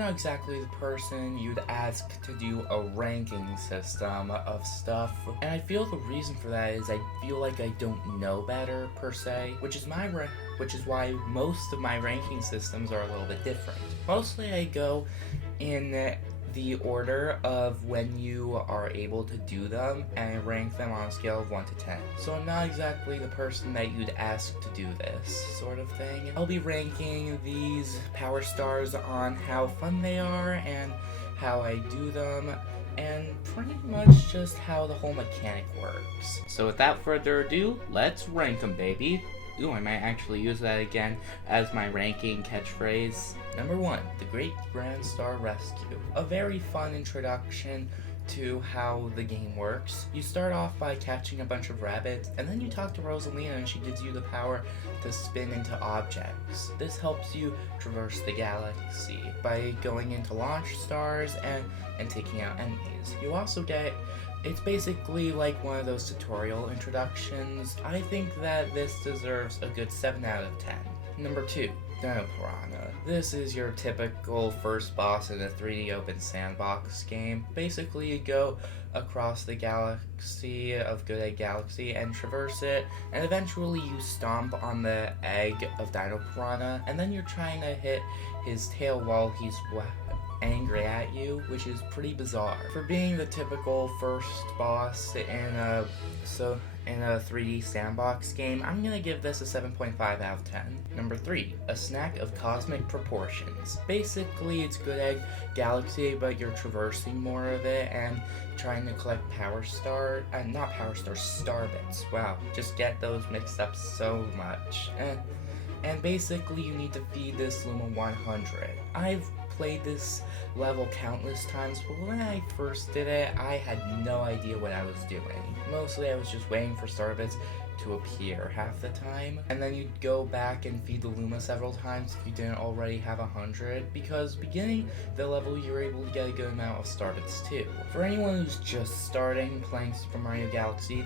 not exactly the person you'd ask to do a ranking system of stuff, and I feel the reason for that is I feel like I don't know better per se, which is why most of my ranking systems are a little bit different. Mostly I go in the order of when you are able to do them, and I rank them on a scale of 1 to 10. So I'm not exactly the person that you'd ask to do this sort of thing. I'll be ranking these power stars on how fun they are and how I do them, and pretty much just how the whole mechanic works. So without further ado, let's rank them, baby. Ooh, I might actually use that again as my ranking catchphrase. Number 1, the Great Grand Star Rescue. A very fun introduction to how the game works. You start off by catching a bunch of rabbits, and then you talk to Rosalina and she gives you the power to spin into objects. This helps you traverse the galaxy by going into launch stars and taking out enemies. You also get It's basically like one of those tutorial introductions. I think that this deserves a good 7 out of 10. Number 2, Dino Piranha. This is your typical first boss in a 3D open sandbox game. Basically, you go across the galaxy of Good Egg Galaxy and traverse it, and eventually you stomp on the egg of Dino Piranha, and then you're trying to hit his tail while he's angry at you, which is pretty bizarre. For being the typical first boss in a 3D sandbox game, I'm gonna give this a 7.5 out of 10. Number 3, a snack of cosmic proportions. Basically, it's Good Egg Galaxy, but you're traversing more of it and trying to collect star bits. Wow, just get those mixed up so much. And basically, you need to feed this Luma 100. I've played this level countless times, but when I first did it, I had no idea what I was doing. Mostly I was just waiting for starbits to appear half the time, and then you'd go back and feed the Luma several times if you didn't already have 100, because beginning the level you were able to get a good amount of starbits too. For anyone who's just starting playing Super Mario Galaxy,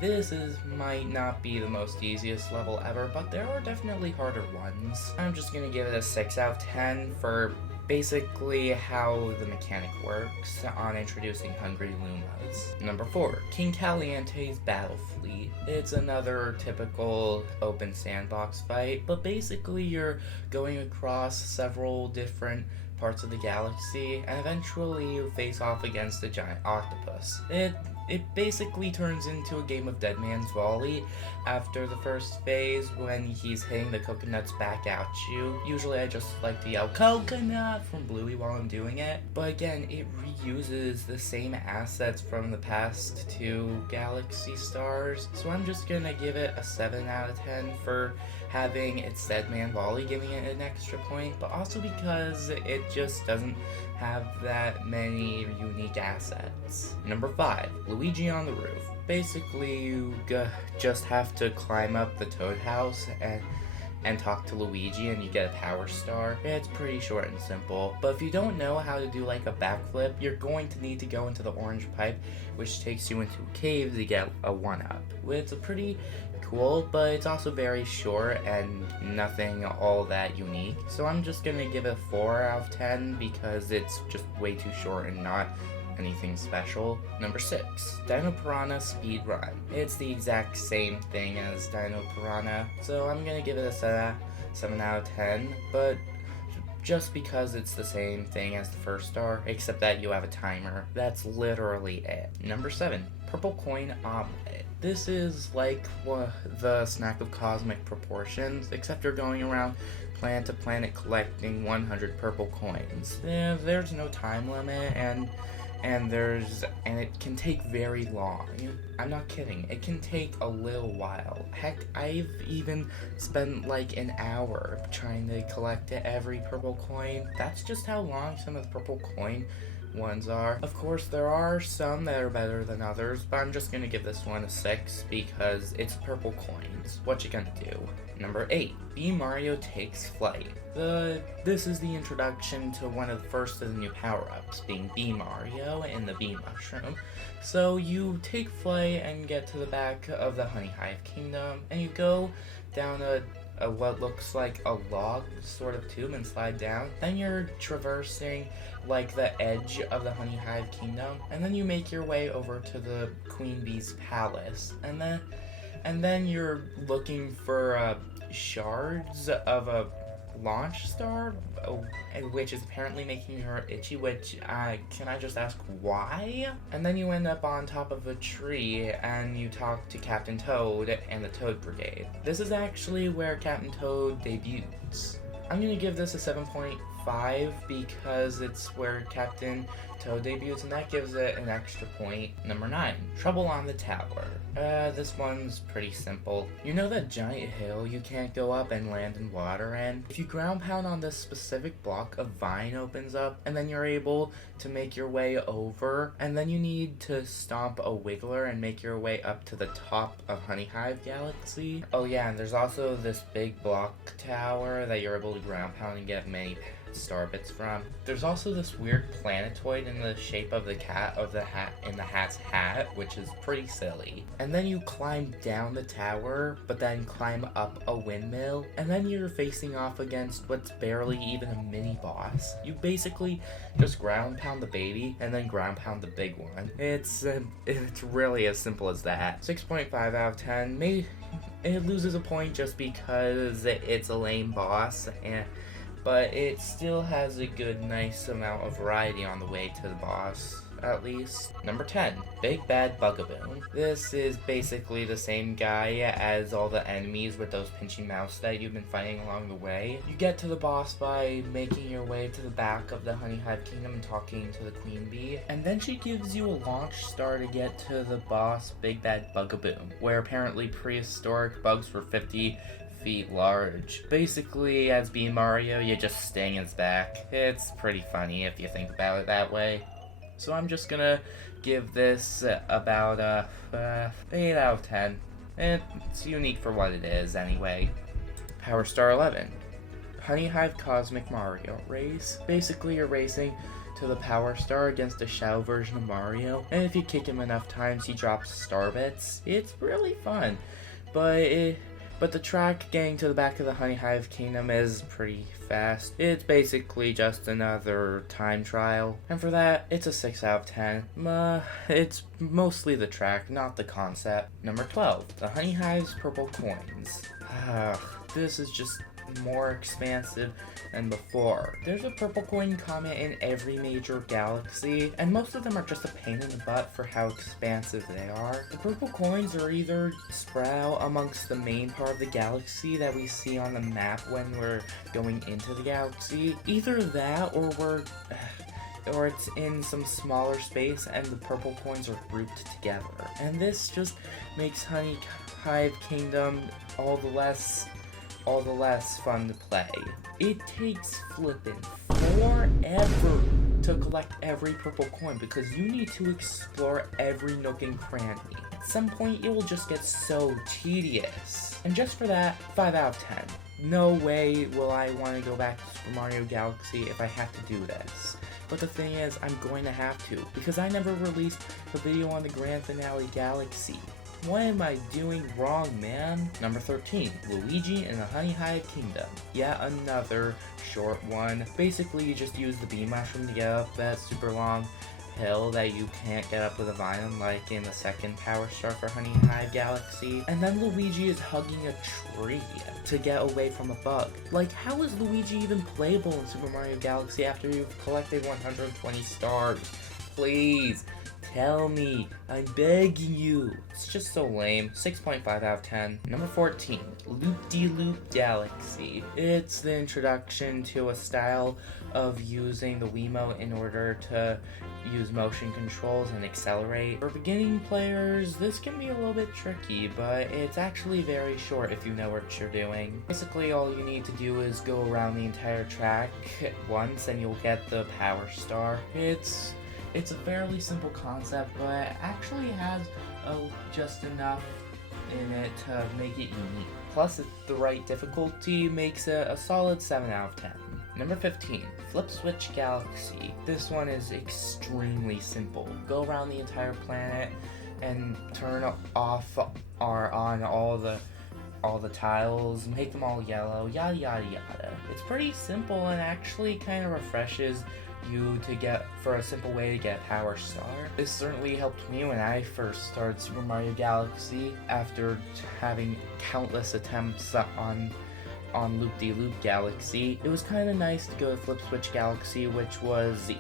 might not be the most easiest level ever, but there are definitely harder ones. I'm just gonna give it a 6 out of 10 for basically how the mechanic works on introducing hungry Lumas. Number 4, King Caliente's Battle Fleet. It's another typical open sandbox fight, but basically you're going across several different parts of the galaxy, and eventually you face off against a giant octopus. It basically turns into a game of Dead Man's Volley after the first phase when he's hitting the coconuts back at you. Usually I just like to yell "Coconut" from Bluey while I'm doing it, but again, it reuses the same assets from the past 2 Galaxy Stars, so I'm just gonna give it a 7 out of 10 for having its Dead Man Volley, giving it an extra point, but also because it just doesn't have that many unique assets. Number 5, Luigi on the Roof. Basically, you just have to climb up the Toad House and talk to Luigi and you get a power star. It's pretty short and simple, but if you don't know how to do like a backflip, you're going to need to go into the orange pipe, which takes you into a cave to get a 1-up. It's a pretty cool, but it's also very short and nothing all that unique. So I'm just gonna give it 4 out of 10 because it's just way too short and not anything special. Number 6, Dino Piranha Speed Run. It's the exact same thing as Dino Piranha, so I'm gonna give it a 7 out of 10, but just because it's the same thing as the first star, except that you have a timer. That's literally it. Number 7, Purple Coin Omelet. This is like the snack of cosmic proportions, except you're going around planet to planet collecting 100 purple coins. There's no time limit, and it can take very long. I'm not kidding. It can take a little while. Heck, I've even spent like an hour trying to collect every purple coin. That's just how long some of the purple coin ones are. Of course, there are some that are better than others, but I'm just gonna give this one a 6 because it's purple coins. What you gonna do? Number 8, B Mario Takes Flight. This is the introduction to one of the first of the new power-ups, being B Mario and the Bee Mushroom. So you take flight and get to the back of the Honey Hive Kingdom, and you go down what looks like a log sort of tube and slide down. Then you're traversing like the edge of the Honey Hive Kingdom, and then you make your way over to the Queen Bee's palace, and then you're looking for shards of a launch star, which is apparently making her itchy, which can I just ask why? And then you end up on top of a tree and you talk to Captain Toad and the Toad Brigade. This is actually where Captain Toad debuts. I'm gonna give this a 7.5 because it's where Captain Toad debuts, and that gives it an extra point. Number 9, Trouble on the Tower. This one's pretty simple. You know that giant hill you can't go up and land in water in? If you ground pound on this specific block, a vine opens up, and then you're able to make your way over, and then you need to stomp a wiggler and make your way up to the top of Honey Hive Galaxy. Oh yeah, and there's also this big block tower that you're able to ground pound and get many star bits from. There's also this weird planetoid in the shape of the cat of the hat in the hat's hat, which is pretty silly. And then you climb down the tower, but then climb up a windmill, and then you're facing off against what's barely even a mini boss. You basically just ground pound the baby and then ground pound the big one. It's really as simple as that. 6.5 out of 10. Maybe it loses a point just because it's a lame boss, but it still has a good, nice amount of variety on the way to the boss, at least. Number 10, Big Bad Bugaboo. This is basically the same guy as all the enemies with those pinchy mouths that you've been fighting along the way. You get to the boss by making your way to the back of the Honey Hive Kingdom and talking to the Queen Bee, and then she gives you a launch star to get to the boss, Big Bad Bugaboo, where apparently prehistoric bugs were 50 feet large. Basically, as being Mario, you just sting his back. It's pretty funny if you think about it that way. So I'm just gonna give this about 8 out of 10. It's unique for what it is anyway. Power Star 11. Honey Hive Cosmic Mario Race. Basically, you're racing to the Power Star against a Shadow version of Mario, and if you kick him enough times, he drops star bits. It's really fun, but the track getting to the back of the Honey Hive Kingdom is pretty fast. It's basically just another time trial, and for that, it's a 6 out of 10. It's mostly the track, not the concept. Number 12, the Honey Hive's Purple Coins. This is just more expansive than before. There's a purple coin comet in every major galaxy, and most of them are just a pain in the butt for how expansive they are. The purple coins are either spread out amongst the main part of the galaxy that we see on the map when we're going into the galaxy. Either that, or it's in some smaller space and the purple coins are grouped together. And this just makes Honey Hive Kingdom all the less fun to play. It takes flippin' forever to collect every purple coin because you need to explore every nook and cranny. At some point, it will just get so tedious. And just for that, 5 out of 10. No way will I want to go back to Super Mario Galaxy if I have to do this. But the thing is, I'm going to have to, because I never released the video on the Grand Finale Galaxy. What am I doing wrong, man? Number 13, Luigi in the Honey Hive Kingdom. Yet another short one. Basically, you just use the bee mushroom to get up that super long hill that you can't get up with a vine, like in the second Power Star for Honey Hive Galaxy. And then Luigi is hugging a tree to get away from a bug. Like, how is Luigi even playable in Super Mario Galaxy after you've collected 120 stars? Please. Tell me, I'm begging you. It's just so lame. 6.5 out of 10. Number 14, Loop-de-Loop Galaxy. It's the introduction to a style of using the Wiimote in order to use motion controls and accelerate. For beginning players, this can be a little bit tricky, but it's actually very short if you know what you're doing. Basically, all you need to do is go around the entire track once and you'll get the Power Star. It's a fairly simple concept, but it actually has just enough in it to make it unique. Plus, the right difficulty makes it a solid 7 out of 10. Number 15, Flip Switch Galaxy. This one is extremely simple. Go around the entire planet and turn off or on all the tiles, make them all yellow, yada yada yada. It's pretty simple and actually kind of refreshes you to get for a simple way to get Power Star. This certainly helped me when I first started Super Mario Galaxy after having countless attempts on Loop-de-Loop Galaxy. It was kind of nice to go to Flip Switch Galaxy, which was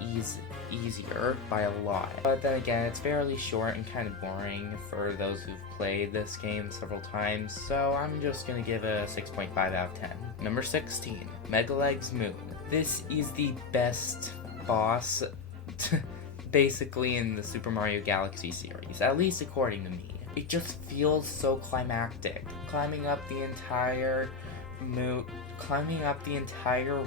easier by a lot. But then again, it's fairly short and kind of boring for those who've played this game several times, so I'm just gonna give it a 6.5 out of 10. Number 16, Megaleg's Moon. This is the best boss basically in the Super Mario Galaxy series, at least according to me. It just feels so climactic. Climbing up the entire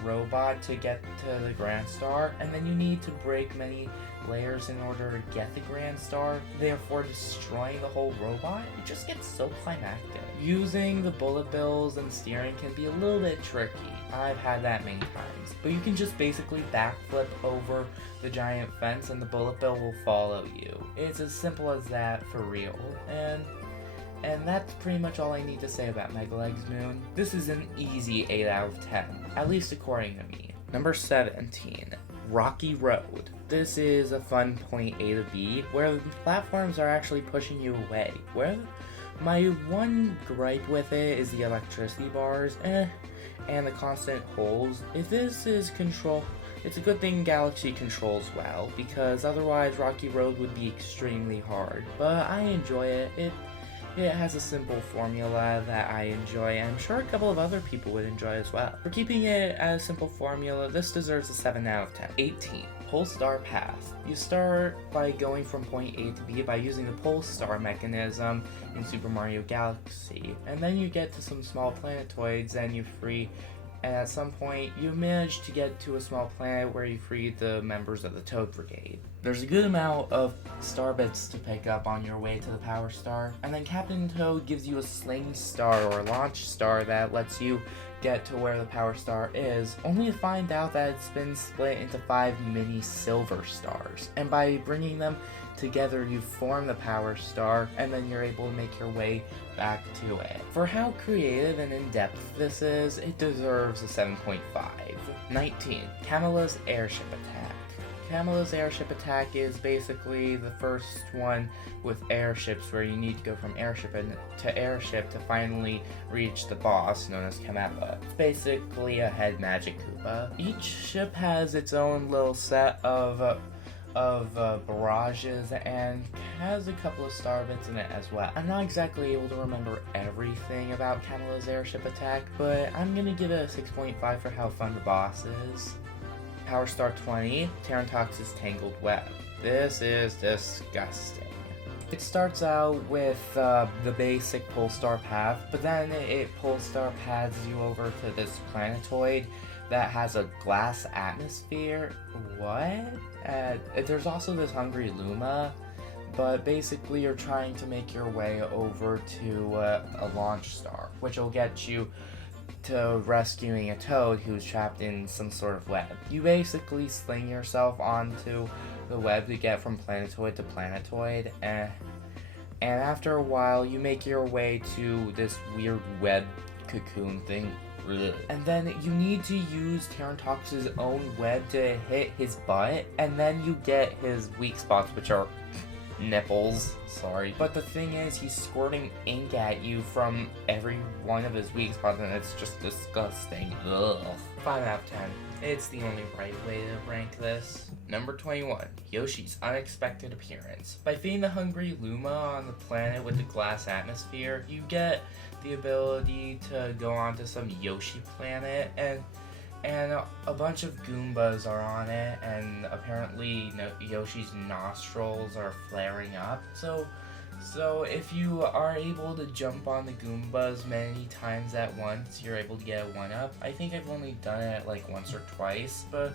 robot to get to the Grand Star, and then you need to break many layers in order to get the Grand Star, therefore destroying the whole robot. It just gets so climactic. Using the bullet bills and steering can be a little bit tricky. I've had that many times. But you can just basically backflip over the giant fence and the bullet bill will follow you. It's as simple as that for real. And that's pretty much all I need to say about Megaleg's Moon. This is an easy 8 out of 10, at least according to me. Number 17, Rocky Road. This is a fun point A to B, where the platforms are actually pushing you away. Where my one gripe with it is the electricity bars, and the constant holes. If this is it's a good thing Galaxy controls well, because otherwise Rocky Road would be extremely hard. But I enjoy it. It has a simple formula that I enjoy, and I'm sure a couple of other people would enjoy as well. For keeping it as a simple formula, this deserves a 7 out of 10. 18. Pole-Star Path. You start by going from point A to B by using the Pole-Star mechanism in Super Mario Galaxy, and then you get to some small planetoids and at some point you manage to get to a small planet where you free the members of the Toad Brigade. There's a good amount of star bits to pick up on your way to the Power Star, and then Captain Toad gives you a Sling Star or Launch Star that lets you get to where the Power Star is, only to find out that it's been split into 5 mini Silver Stars, and by bringing them together you form the Power Star, and then you're able to make your way back to it. For how creative and in-depth this is, it deserves a 7.5. 19. Camilla's Airship Attack. Camilla's Airship Attack is basically the first one with airships, where you need to go from airship to airship to finally reach the boss known as Camilla. It's basically a head Magic Koopa. Each ship has its own little set of barrages and has a couple of star bits in it as well. I'm not exactly able to remember everything about Camilla's Airship Attack, but I'm gonna give it a 6.5 for how fun the boss is. Power Star 20, Tarantox's Tangled Web. This is disgusting. It starts out with the basic Pole-Star path, but then it Pole-Star paths you over to this planetoid that has a glass atmosphere. What? There's also this Hungry Luma, but basically you're trying to make your way over to a launch star, which will get you to rescuing a Toad who's trapped in some sort of web. You basically sling yourself onto the web to get from planetoid to planetoid, and after a while you make your way to this weird web cocoon thing. And then you need to use Tarantox's own web to hit his butt, and then you get his weak spots, which are nipples, sorry. But the thing is, he's squirting ink at you from every one of his weak spots, and it's just disgusting. Ugh. 5 out of 10. It's the only right way to rank this. Number 21, Yoshi's Unexpected Appearance. By feeding the Hungry Luma on the planet with the glass atmosphere, you get the ability to go onto some Yoshi planet, and a bunch of Goombas are on it, and apparently Yoshi's nostrils are flaring up. So if you are able to jump on the Goombas many times at once, you're able to get a 1-up. I think I've only done it like once or twice, but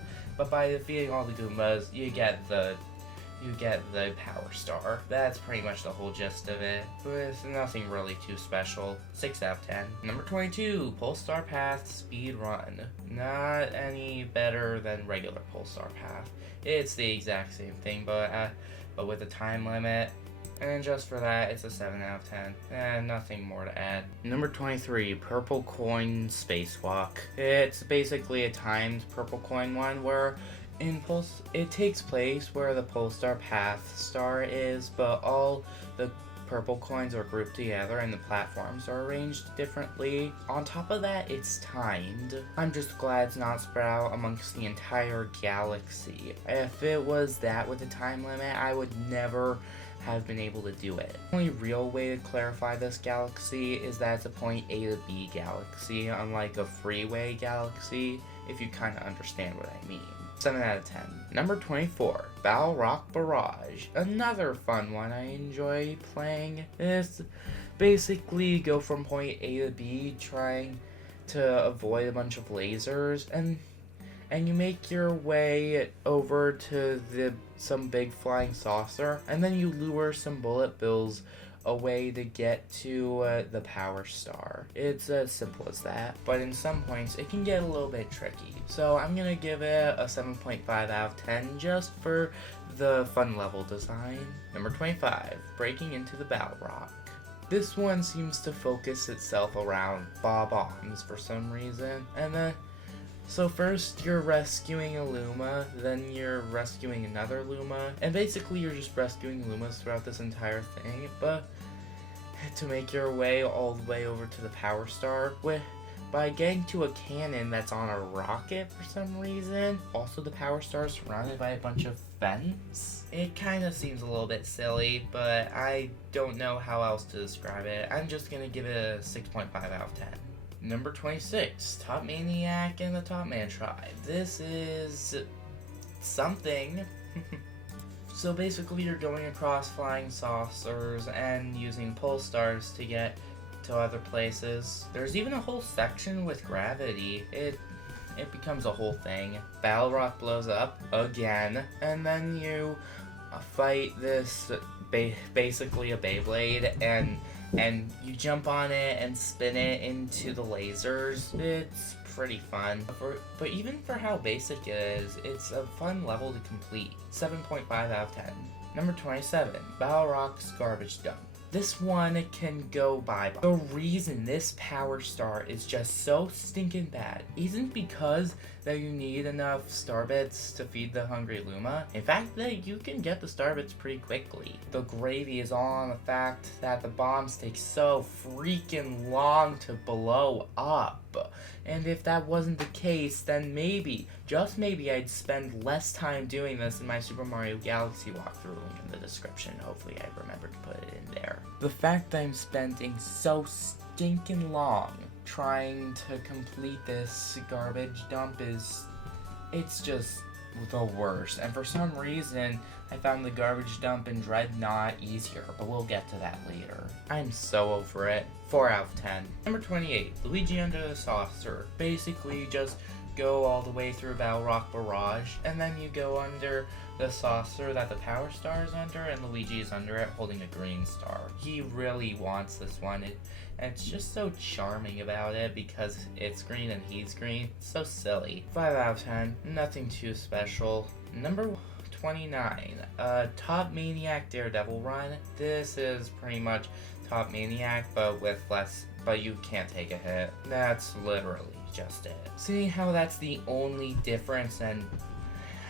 by defeating all the Goombas, you get the Power Star. That's pretty much the whole gist of it, with nothing really too special. 6 out of 10. Number 22, Pole-Star Path Speed Run. Not any better than regular Pole-Star Path. It's the exact same thing, but with a time limit. And just for that, it's a 7 out of 10. And nothing more to add. Number 23, Purple Coin Spacewalk. It's basically a timed Purple Coin one where It takes place where the Polestar Path Star is, but all the purple coins are grouped together and the platforms are arranged differently. On top of that, it's timed. I'm just glad it's not spread out amongst the entire galaxy. If it was that with a time limit, I would never have been able to do it. The only real way to clarify this galaxy is that it's a point A to B galaxy, unlike a freeway galaxy, if you kind of understand what I mean. 7 out of 10. Number 24, Battle Rock Barrage. Another fun one I enjoy playing. It's basically go from point A to B, trying to avoid a bunch of lasers, and you make your way over to some big flying saucer, and then you lure some bullet bills away to get to the power star. It's as simple as that, but in some points it can get a little bit tricky. So I'm gonna give it a 7.5 out of 10 just for the fun level design. Number 25, Breaking into the Battle Rock. This one seems to focus itself around bombs for some reason, and so first you're rescuing a Luma, then you're rescuing another Luma, and basically you're just rescuing Lumas throughout this entire thing, but to make your way all the way over to the power star by getting to a cannon that's on a rocket for some reason. Also, the power star is surrounded by a bunch of vents. It kind of seems a little bit silly, but I don't know how else to describe it. I'm just gonna give it a 6.5 out of 10. Number 26, Top Maniac and the Top Man Tribe. This is something. So basically you're going across flying saucers and using pole stars to get to other places. There's even a whole section with gravity. It becomes a whole thing. Battle Rock blows up again, and then you fight this basically a Beyblade, and you jump on it and spin it into the lasers. It's pretty fun. But even for how basic it is, it's a fun level to complete. 7.5 out of 10. Number 27, Battle Rock's Garbage Dump. This one can go bye-bye. The reason this power star is just so stinking bad isn't because that you need enough star bits to feed the hungry Luma. In fact, that you can get the star bits pretty quickly. The gravy is all on the fact that the bombs take so freaking long to blow up. And if that wasn't the case, then maybe, just maybe, I'd spend less time doing this in my Super Mario Galaxy walkthrough. Link in the description. Hopefully I remember to put it in there. The fact that I'm spending so stinking long trying to complete this garbage dump it's just the worst. And for some reason, I found the garbage dump in Dreadnought easier, but we'll get to that later. I'm so over it. 4 out of 10. Number 28, Luigi Under the Saucer. Basically, you just go all the way through Battle Rock Barrage, and then you go under the saucer that the power star is under, and Luigi is under it holding a green star. He really wants this one. And it's just so charming about it because it's green and he's green. It's so silly. 5 out of 10. Nothing too special. Number 29, Top Maniac Daredevil Run. This is pretty much Top Maniac, but with less, but you can't take a hit. That's literally just it. See how that's the only difference and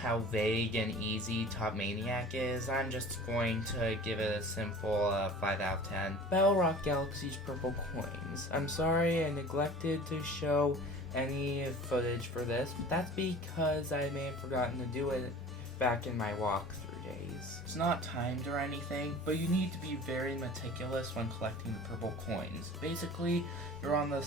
how vague and easy Top Maniac is? I'm just going to give it a simple 5 out of 10. Battle Rock Galaxy's Purple Coins. I'm sorry I neglected to show any footage for this, but that's because I may have forgotten to do it back in my walkthrough days. It's not timed or anything, but you need to be very meticulous when collecting the purple coins. Basically, you're on the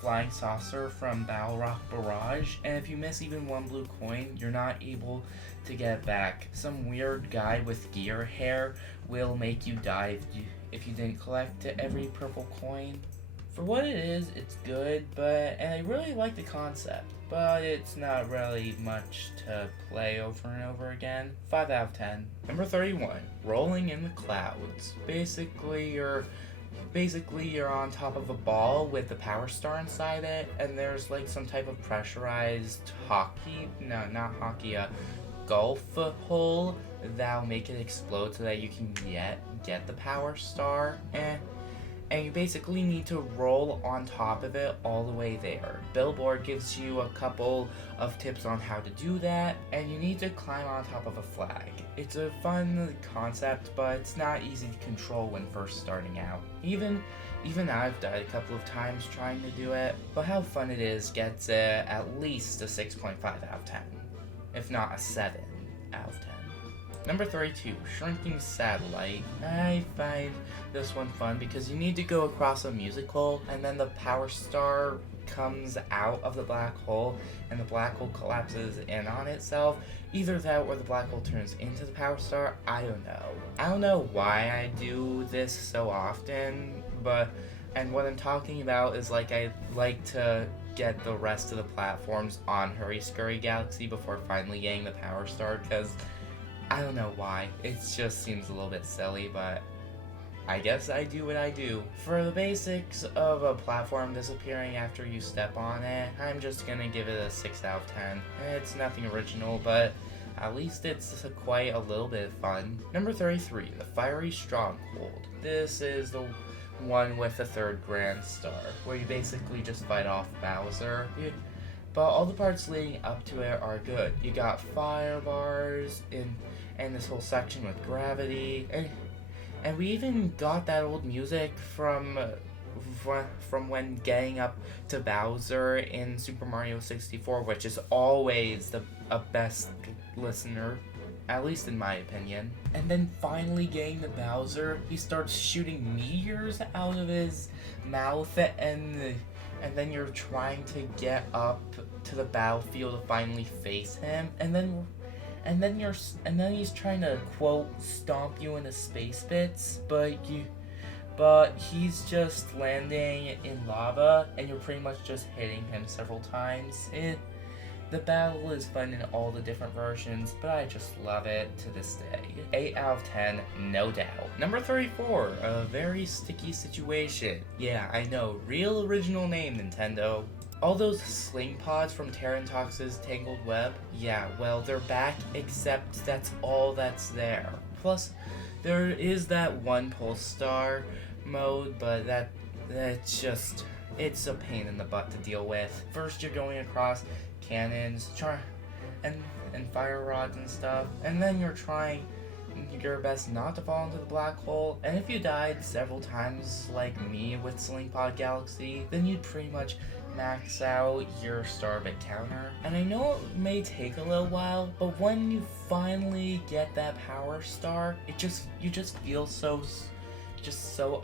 flying saucer from Battle Rock Barrage, and if you miss even one blue coin, you're not able to get it back. Some weird guy with gear hair will make you die if you didn't collect every purple coin. For what it is, it's good, and I really like the concept, but it's not really much to play over and over again. 5 out of 10. Number 31, Rolling in the Clouds. Basically, you're on top of a ball with the power star inside it, and there's like some type of pressurized golf hole that'll make it explode so that you can get the power star. and you basically need to roll on top of it all the way there. Billboard gives you a couple of tips on how to do that, and you need to climb on top of a flag. It's a fun concept, but it's not easy to control when first starting out. Even I've died a couple of times trying to do it, but how fun it is gets at least a 6.5 out of 10, if not a 7 out of 10. Number 32, Shrinking Satellite. I find this one fun because you need to go across a music hole, and then the power star comes out of the black hole, and the black hole collapses in on itself. Either that or the black hole turns into the power star. I don't know. I don't know why I do this so often, and what I'm talking about is I like to get the rest of the platforms on Hurry Scurry Galaxy before finally getting the power star, because I don't know why. It just seems a little bit silly, but I guess I do what I do. For the basics of a platform disappearing after you step on it, I'm just gonna give it a 6 out of 10. It's nothing original, but at least it's quite a little bit of fun. Number 33, the Fiery Stronghold. This is the one with the third Grand Star, where you basically just fight off Bowser. But all the parts leading up to it are good. You got fire bars and this whole section with gravity, and we even got that old music from when getting up to Bowser in Super Mario 64, which is always a best listener, at least in my opinion. And then finally getting to Bowser, he starts shooting meteors out of his mouth, and then you're trying to get up to the battlefield to finally face him, and then he's trying to quote stomp you into space bits, but he's just landing in lava, and you're pretty much just hitting him several times. The battle is fun in all the different versions, but I just love it to this day. 8 out of 10, no doubt. Number 34, A Very Sticky Situation. Yeah, I know, real original name, Nintendo. All those sling pods from Terrantox's Tangled Web, yeah, well, they're back, except that's all that's there. Plus, there is that one pulse star mode, but that's just, it's a pain in the butt to deal with. First, you're going across cannons, and fire rods and stuff, and then you're trying your best not to fall into the black hole, and if you died several times like me with Sling Pod Galaxy, then you'd pretty much max out your Starbit counter. And I know it may take a little while, but when you finally get that power star, you just feel so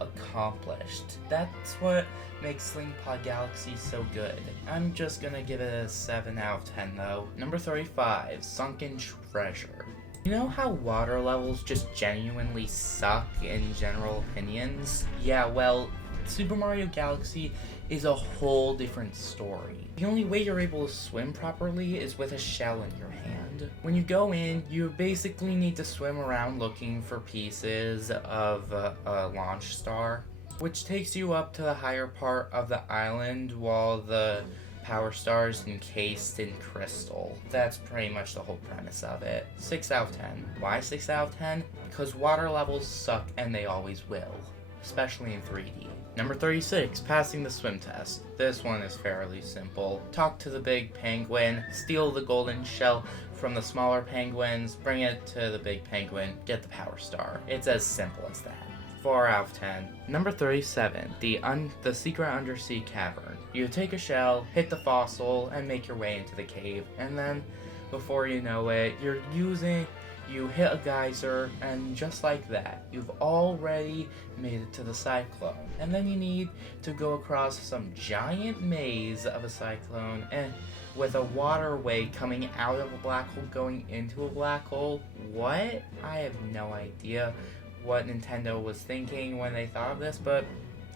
accomplished. That's what makes Sling Pod Galaxy so good. I'm just gonna give it a 7 out of 10 though. Number 35, Sunken Treasure. You know how water levels just genuinely suck in general opinions? Yeah, well, Super Mario Galaxy is a whole different story. The only way you're able to swim properly is with a shell in your hand. When you go in, you basically need to swim around looking for pieces of a launch star, which takes you up to the higher part of the island while the power star is encased in crystal. That's pretty much the whole premise of it. 6 out of 10. Why 6 out of 10? Because water levels suck and they always will, especially in 3D. Number 36, passing the swim test. This one is fairly simple. Talk to the big penguin, steal the golden shell from the smaller penguins, bring it to the big penguin, get the power star. It's as simple as that. 4 out of 10. Number 37, the secret undersea cavern. You take a shell, hit the fossil, and make your way into the cave, and then, before you know it, you hit a geyser, and just like that, you've already made it to the cyclone. And then you need to go across some giant maze of a cyclone, and with a waterway coming out of a black hole going into a black hole. What? I have no idea what Nintendo was thinking when they thought of this, but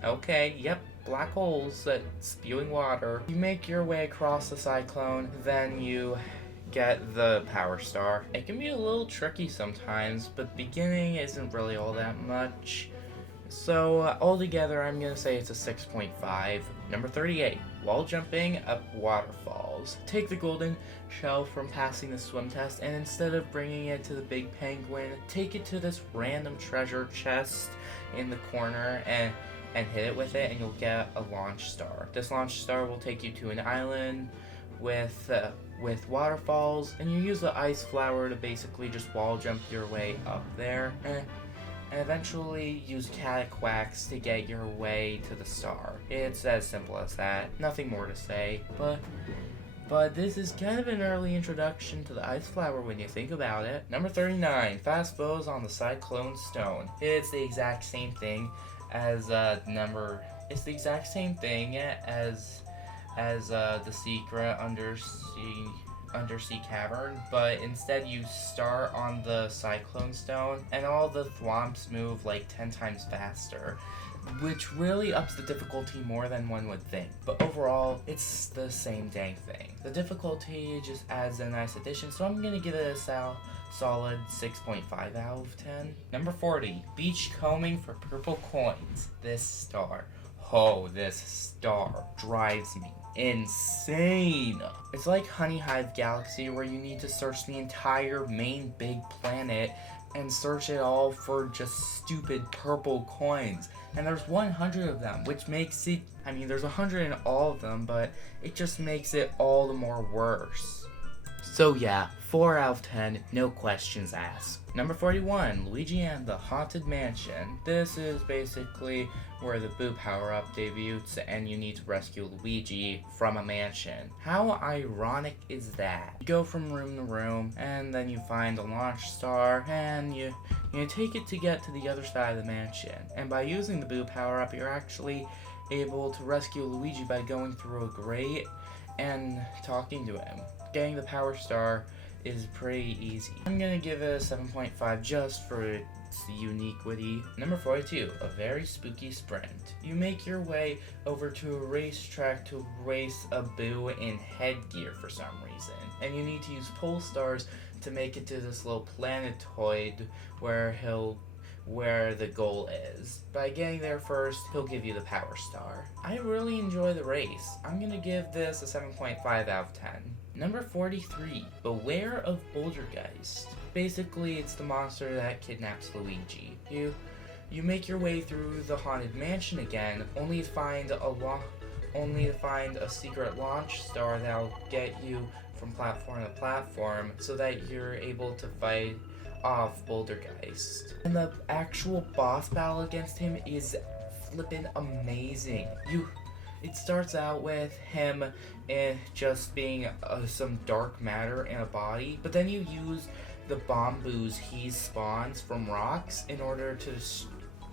okay, yep, black holes that spewing water. You make your way across the cyclone, then you get the power star. It can be a little tricky sometimes, but the beginning isn't really all that much. So altogether, I'm gonna say it's a 6.5. Number 38, wall jumping up waterfalls. Take the golden shell from passing the swim test, and instead of bringing it to the big penguin, take it to this random treasure chest in the corner, and hit it with it, and you'll get a launch star. This launch star will take you to an island with waterfalls, and you use the ice flower to basically just wall jump your way up there, and eventually use Cataquax to get your way to the star. It's as simple as that. Nothing more to say, but this is kind of an early introduction to the ice flower when you think about it. Number 39, fast bows on the Cyclone Stone. It's the exact same thing as It's the exact same thing as the secret undersea cavern, but instead you start on the Cyclone Stone, and all the thwomps move like 10 times faster, which really ups the difficulty more than one would think. But overall, it's the same dang thing. The difficulty just adds a nice addition, so I'm gonna give it a solid 6.5 out of 10. Number 40, beach combing for purple coins. This star drives me insane. It's like Honey Hive Galaxy, where you need to search the entire main big planet and search it all for just stupid purple coins. And there's 100 of them, which makes it, there's 100 in all of them, but it just makes it all the more worse. So yeah, 4 out of 10, no questions asked. Number 41, Luigi and the Haunted Mansion. This is basically where the Boo power-up debuts, and you need to rescue Luigi from a mansion. How ironic is that? You go from room to room, and then you find a launch star, and you take it to get to the other side of the mansion. And by using the Boo power-up, you're actually able to rescue Luigi by going through a grate and talking to him. Getting the power star is pretty easy. I'm gonna give it a 7.5 just for its uniquity. Number 42, a very spooky sprint. You make your way over to a racetrack to race a Boo in headgear for some reason, and you need to use pole stars to make it to this little planetoid where the goal is. By getting there first, he'll give you the power star. I really enjoy the race. I'm gonna give this a 7.5 out of 10. Number 43, Beware of Bouldergeist. Basically, it's the monster that kidnaps Luigi. You make your way through the haunted mansion again, only to find a secret launch star that'll get you from platform to platform, so that you're able to fight off Bouldergeist. And the actual boss battle against him is flippin' amazing. It starts out with him just being some dark matter in a body, but then you use the bomboos he spawns from rocks in order to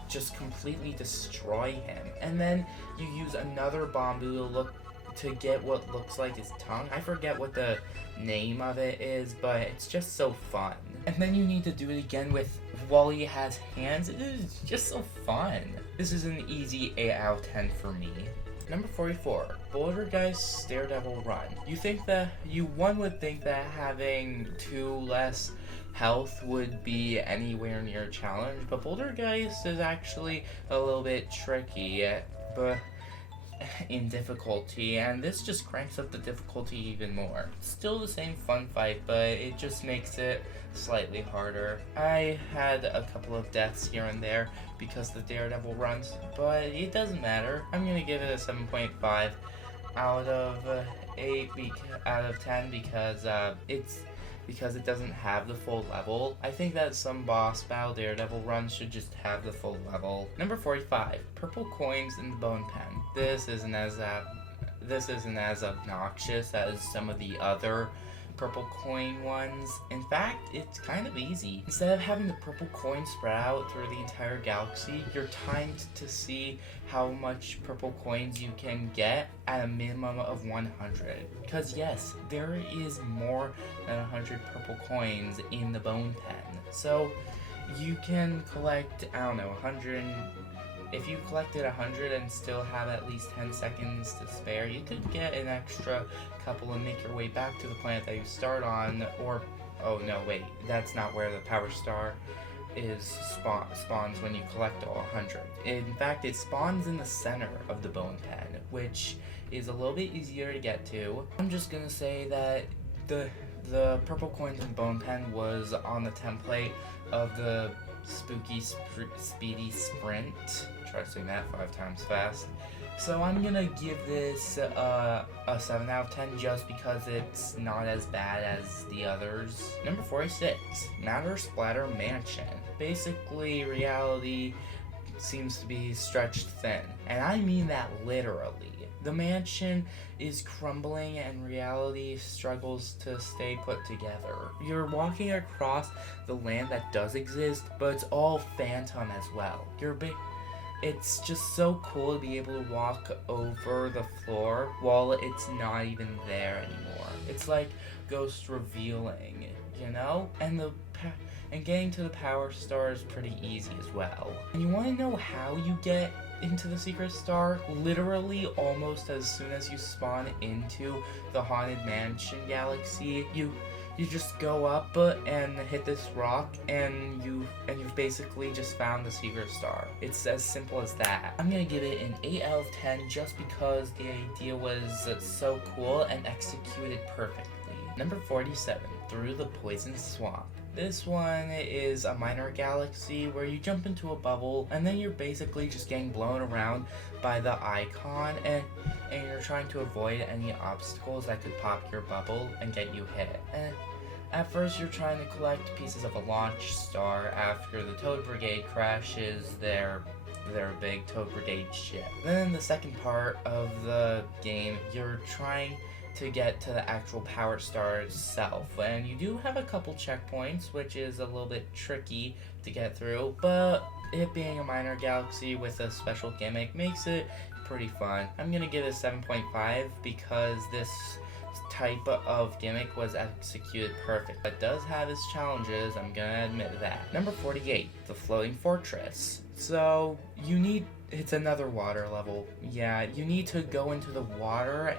just completely destroy him. And then you use another bomboo to get what looks like his tongue. I forget what the name of it is, but it's just so fun. And then you need to do it again with Wally has hands. It is just so fun. This is an easy 8 out of 10 for me. Number 44, Bouldergeist Daredevil Run. One would think that having 2 less health would be anywhere near a challenge, but Bouldergeist is actually a little bit tricky, but in difficulty, and this just cranks up the difficulty even more. Still the same fun fight, but it just makes it slightly harder. I had a couple of deaths here and there because the Daredevil runs, but it doesn't matter. I'm gonna give it a 7.5 out of 10 because it doesn't have the full level. I think that some boss battle Daredevil runs should just have the full level. Number 45, Purple Coins in the Bone Pen. This isn't as obnoxious as some of the other purple coin ones. In fact, it's kind of easy. Instead of having the purple coin spread out through the entire galaxy, you're timed to see how much purple coins you can get at a minimum of 100. Because yes, there is more than 100 purple coins in the Bone Pen. So you can collect, 100. If you collected 100 and still have at least 10 seconds to spare, you could get an extra couple and make your way back to the planet that you start on, or, oh no, wait, that's not where the power star spawns when you collect all 100. In fact, it spawns in the center of the Bone Pen, which is a little bit easier to get to. I'm just gonna say that the purple coins in Bone Pen was on the template of the spooky, speedy sprint. Try saying that 5 times fast. So I'm gonna give this a 7 out of 10 just because it's not as bad as the others. Number 46, Matter Splatter Mansion. Basically, reality seems to be stretched thin, and I mean that literally. The mansion is crumbling and reality struggles to stay put together. You're walking across the land that does exist, but it's all phantom as well. It's just so cool to be able to walk over the floor while it's not even there anymore. It's like ghost revealing, you know? And getting to the Power Star is pretty easy as well. And you want to know how you get into the Secret Star? Literally almost as soon as you spawn into the Haunted Mansion galaxy, you just go up and hit this rock and you've basically just found the Secret Star. It's as simple as that. I'm gonna give it an 8 out of 10 just because the idea was so cool and executed perfectly. Number 47, Through the Poison Swamp. This one is a minor galaxy where you jump into a bubble and then you're basically just getting blown around by the icon and you're trying to avoid any obstacles that could pop your bubble and get you hit. And at first you're trying to collect pieces of a launch star after the Toad Brigade crashes their big Toad Brigade ship. Then in the second part of the game, you're trying to get to the actual Power Star itself, and you do have a couple checkpoints, which is a little bit tricky to get through, but it being a minor galaxy with a special gimmick makes it pretty fun. I'm gonna give it a 7.5 because this type of gimmick was executed perfect. It does have its challenges, I'm gonna admit that. Number 48, The Floating Fortress. So it's another water level. Yeah, you need to go into the water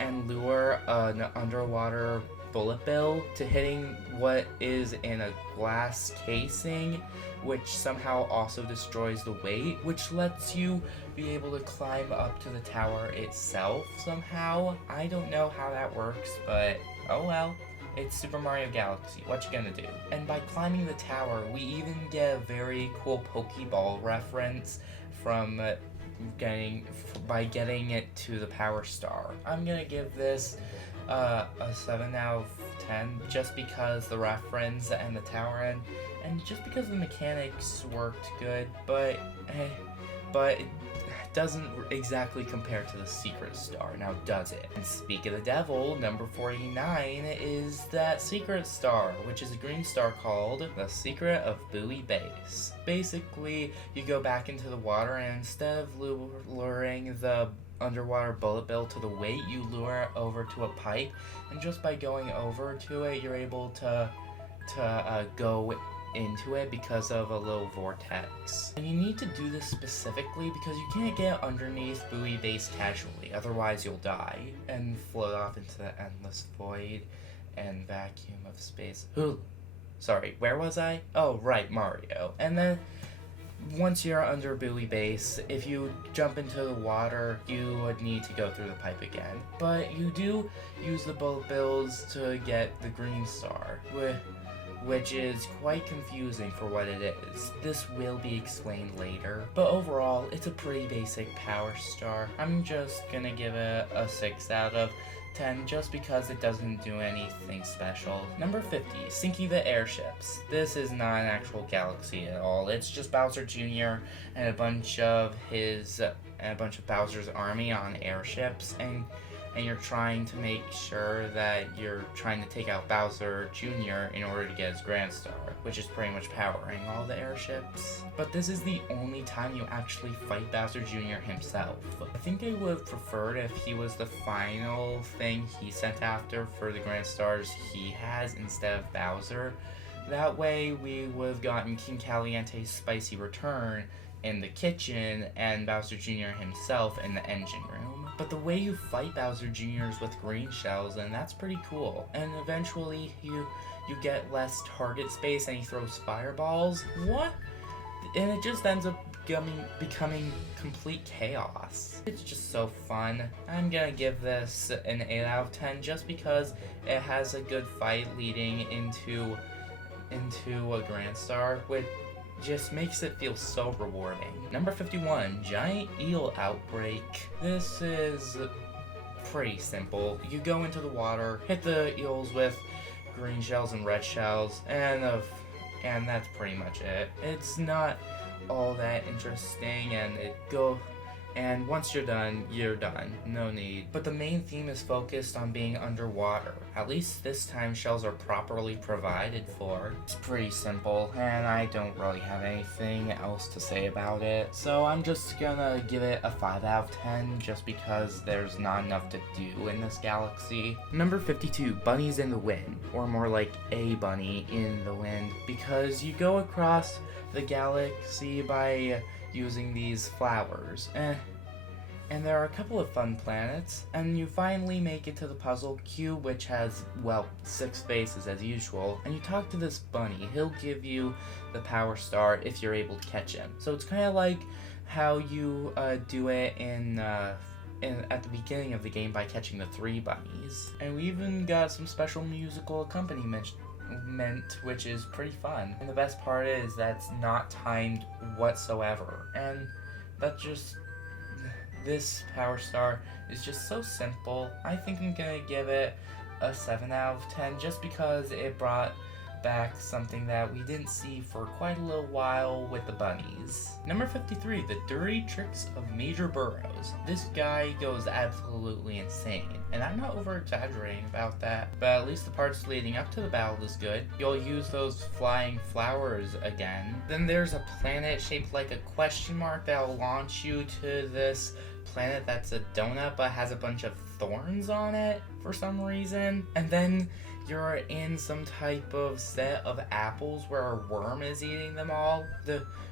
and lure an underwater bullet bill to hitting what is in a glass casing, which somehow also destroys the weight, which lets you be able to climb up to the tower itself somehow. I don't know how that works, but oh well. It's Super Mario Galaxy, what you gonna do? And by climbing the tower, we even get a very cool Pokeball reference by getting it to the Power Star. I'm gonna give this a 7 out of 10 just because the reference and the tower and just because the mechanics worked good, but it doesn't exactly compare to the Secret Star, now does it? And speak of the devil, number 49 is that Secret Star, which is a green star called The Secret of Buoy Base. Basically, you go back into the water and instead of luring the underwater bullet bill to the weight, you lure it over to a pipe, and just by going over to it, you're able to go into it because of a little vortex. And you need to do this specifically because you can't get underneath Buoy Base casually, otherwise you'll die and float off into the endless void and vacuum of space. Sorry, where was I? Oh, right, Mario. And then once you're under Buoy Base, if you jump into the water, you would need to go through the pipe again. But you do use the bullet bills to get the green star, which is quite confusing for what it is. This will be explained later, but overall, it's a pretty basic Power Star. I'm just gonna give it a 6 out of 10 just because it doesn't do anything special. Number 50, Sinking the Airships. This is not an actual galaxy at all. It's just Bowser Jr. and a bunch of Bowser's army on airships, and you're trying to make sure that you're trying to take out Bowser Jr. in order to get his Grand Star, which is pretty much powering all the airships. But this is the only time you actually fight Bowser Jr. himself. I think I would have preferred if he was the final thing he sent after for the Grand Stars he has instead of Bowser. That way we would have gotten King Caliente's spicy return in the kitchen and Bowser Jr. himself in the engine room. But the way you fight Bowser Jr. is with green shells, and that's pretty cool. And eventually you get less target space and he throws fireballs. What? And it just ends up becoming complete chaos. It's just so fun. I'm gonna give this an 8 out of 10 just because it has a good fight leading into a Grand Star, just makes it feel so rewarding. Number 51, Giant Eel Outbreak. This is pretty simple. You go into the water, hit the eels with green shells and red shells, and that's pretty much it. It's not all that interesting, and once you're done, you're done. No need. But the main theme is focused on being underwater. At least this time shells are properly provided for. It's pretty simple, and I don't really have anything else to say about it. So I'm just gonna give it a 5 out of 10 just because there's not enough to do in this galaxy. Number 52, Bunnies in the Wind, or more like a bunny in the wind, because you go across the galaxy by using these flowers. And there are a couple of fun planets, and you finally make it to the puzzle cube, which has, well, 6 faces as usual, and you talk to this bunny. He'll give you the power star if you're able to catch him. So it's kind of like how you do it at the beginning of the game by catching the 3 bunnies. And we even got some special musical accompaniment, which is pretty fun. And the best part is that's not timed whatsoever. And this power star is just so simple. I think I'm gonna give it a 7 out of 10 just because it brought back something that we didn't see for quite a little while with the bunnies. Number 53, The Dirty Tricks of Major Burrows. This guy goes absolutely insane, and I'm not over exaggerating about that, but at least the parts leading up to the battle is good. You'll use those flying flowers again. Then there's a planet shaped like a question mark that'll launch you to this planet that's a donut but has a bunch of thorns on it for some reason. And then you're in some type of set of apples where a worm is eating them all,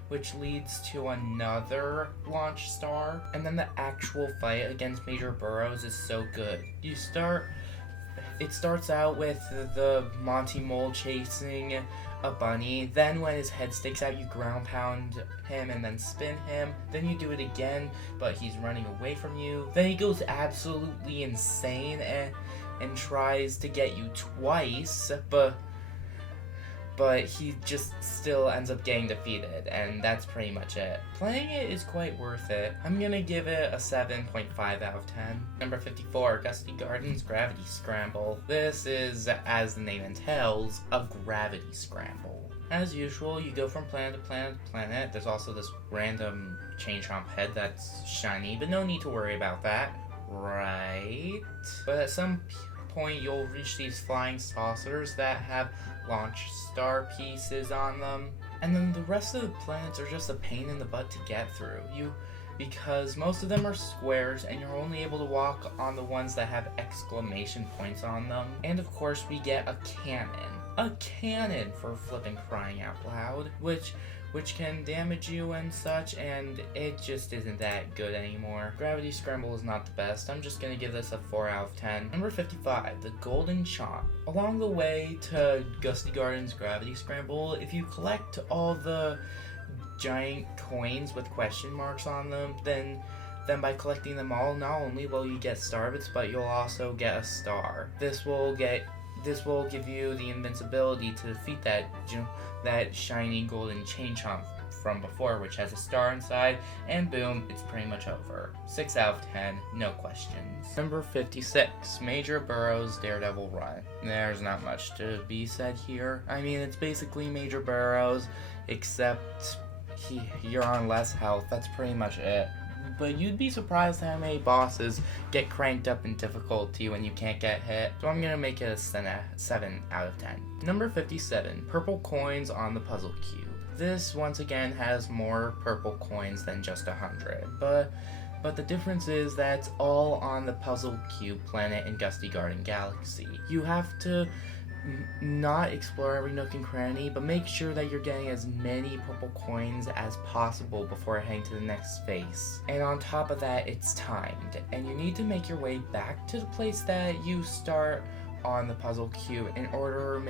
which leads to another launch star. And then the actual fight against Major Burrows is so good. It starts out with the Monty Mole chasing a bunny. Then when his head sticks out, you ground pound him and then spin him. Then you do it again, but he's running away from you. Then he goes absolutely insane and tries to get you twice, but he just still ends up getting defeated, and that's pretty much it. Playing it is quite worth it. I'm gonna give it a 7.5 out of 10. Number 54, Gusty Gardens Gravity Scramble. This is, as the name entails, a gravity scramble. As usual, you go from planet to planet to planet. There's also this random chain chomp head that's shiny, but no need to worry about that. Right? But at some point, you'll reach these flying saucers that have launch star pieces on them, and then the rest of the planets are just a pain in the butt to get through. Because most of them are squares, and you're only able to walk on the ones that have exclamation points on them. And of course, we get a cannon for flipping crying out loud, which can damage you and such, and it just isn't that good anymore. Gravity Scramble is not the best. I'm just gonna give this a 4 out of 10. Number 55, The Golden Chomp. Along the way to Gusty Gardens Gravity Scramble, if you collect all the giant coins with question marks on them, then by collecting them all, not only will you get starbits, but you'll also get a star. This will give you the invincibility to defeat that shiny golden chain chomp from before, which has a star inside, and boom, it's pretty much over. 6 out of 10, no questions. Number 56, Major Burrows Daredevil Run. There's not much to be said here. I mean, it's basically Major Burrows, except you're on less health. That's pretty much it. But you'd be surprised how many bosses get cranked up in difficulty when you can't get hit. So I'm gonna make it a 7 out of 10. Number 57, Purple Coins on the Puzzle Cube. This, once again, has more purple coins than just 100. But the difference is that it's all on the Puzzle Cube planet in Gusty Garden Galaxy. You have to not explore every nook and cranny, but make sure that you're getting as many purple coins as possible before heading to the next phase. And on top of that, it's timed, and you need to make your way back to the place that you start on the puzzle cube in order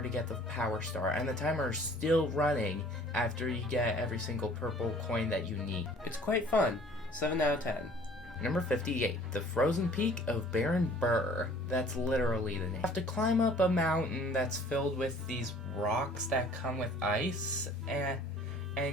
to get the power star, and the timer is still running after you get every single purple coin that you need. It's quite fun. 7 out of 10. Number 58, the frozen peak of Baron Burr. That's literally the name. You have to climb up a mountain that's filled with these rocks that come with ice, and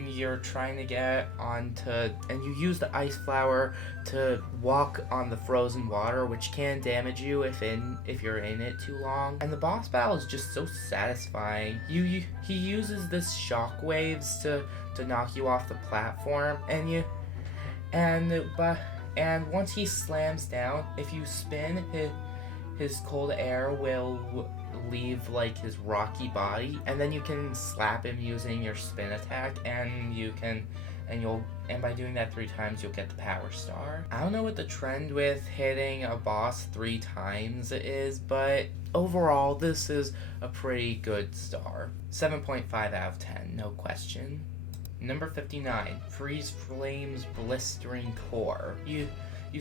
you're trying to get onto, and you use the ice flower to walk on the frozen water, which can damage you if you're in it too long. And the boss battle is just so satisfying. He uses this shock waves to knock you off the platform, and once he slams down, if you spin, his cold air will leave like his rocky body, and then you can slap him using your spin attack, and by doing that 3 times you'll get the power star. I don't know what the trend with hitting a boss 3 times is, but overall this is a pretty good star. 7.5 out of 10, no question. Number 59, Freeze Flame's Blistering Core. You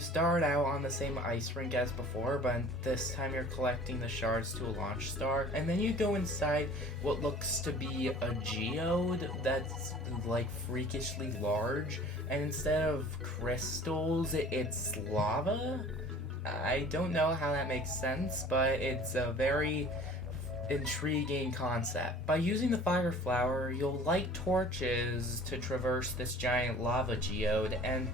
start out on the same ice rink as before, but this time you're collecting the shards to a launch star, and then you go inside what looks to be a geode that's like freakishly large, and instead of crystals, it's lava? I don't know how that makes sense, but it's a very intriguing concept. By using the fire flower, you'll light torches to traverse this giant lava geode and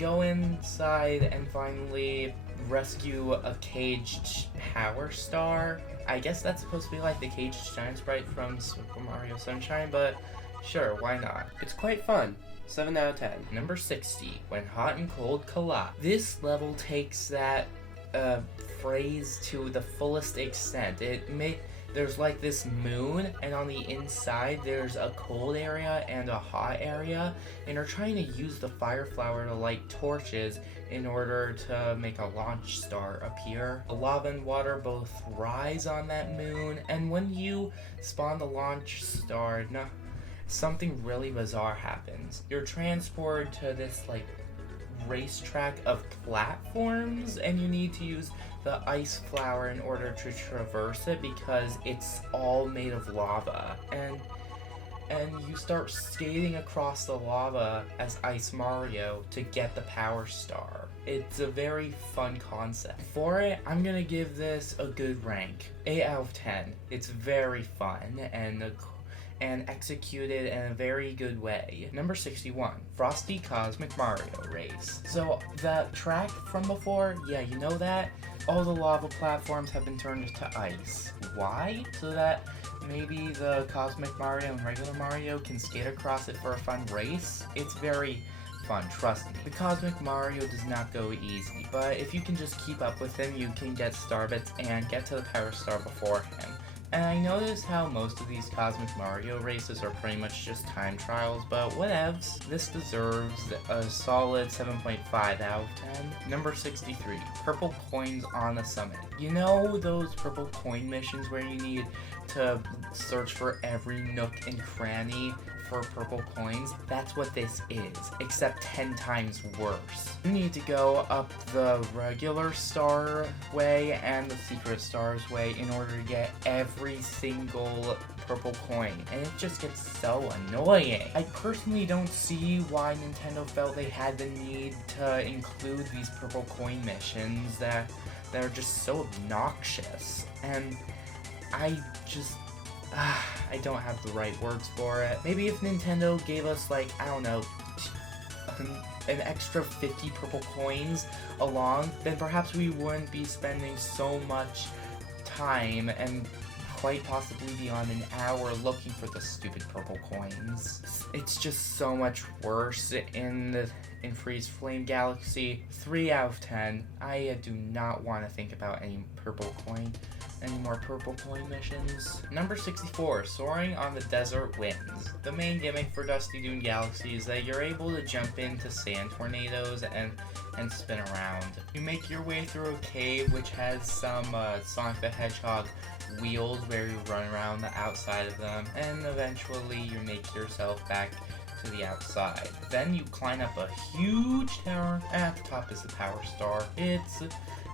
go inside and finally rescue a caged power star. I guess that's supposed to be like the caged giant sprite from Super Mario Sunshine, but sure, why not? It's quite fun. 7 out of 10. Number 60, When Hot and Cold Collide. This level takes that phrase to the fullest extent. There's like this moon, and on the inside there's a cold area and a hot area, and you're trying to use the fire flower to light torches in order to make a launch star appear. The lava and water both rise on that moon, and when you spawn the launch star, something really bizarre happens. You're transported to this like racetrack of platforms, and you need to use the ice flower in order to traverse it because it's all made of lava, and you start skating across the lava as Ice Mario to get the power star. It's a very fun concept. For it, I'm gonna give this a good rank, 8 out of 10. It's very fun and executed in a very good way. Number 61, Frosty Cosmic Mario Race. So the track from before, yeah, you know that? All the lava platforms have been turned to ice. Why? So that maybe the Cosmic Mario and regular Mario can skate across it for a fun race? It's very fun, trust me. The Cosmic Mario does not go easy, but if you can just keep up with him, you can get star bits and get to the power star before him. And I noticed how most of these Cosmic Mario races are pretty much just time trials, but whatevs. This deserves a solid 7.5 out of 10. Number 63, Purple Coins on the Summit. You know those purple coin missions where you need to search for every nook and cranny for purple coins? That's what this is, except 10 times worse. You need to go up the regular star way and the secret stars way in order to get every single purple coin, and it just gets so annoying. I personally don't see why Nintendo felt they had the need to include these purple coin missions that are just so obnoxious, and I don't have the right words for it. Maybe if Nintendo gave us, like, I don't know, an extra 50 purple coins along, then perhaps we wouldn't be spending so much time and quite possibly beyond an hour looking for the stupid purple coins. It's just so much worse in Freeze Flame Galaxy. 3 out of 10. I do not want to think about any more purple coin missions. Number 64, Soaring on the Desert Winds. The main gimmick for Dusty Dune Galaxy is that you're able to jump into sand tornadoes and spin around. You make your way through a cave which has some Sonic the Hedgehog wheels where you run around the outside of them, and eventually you make yourself back to the outside. Then you climb up a huge tower, and at the top is the power star. It's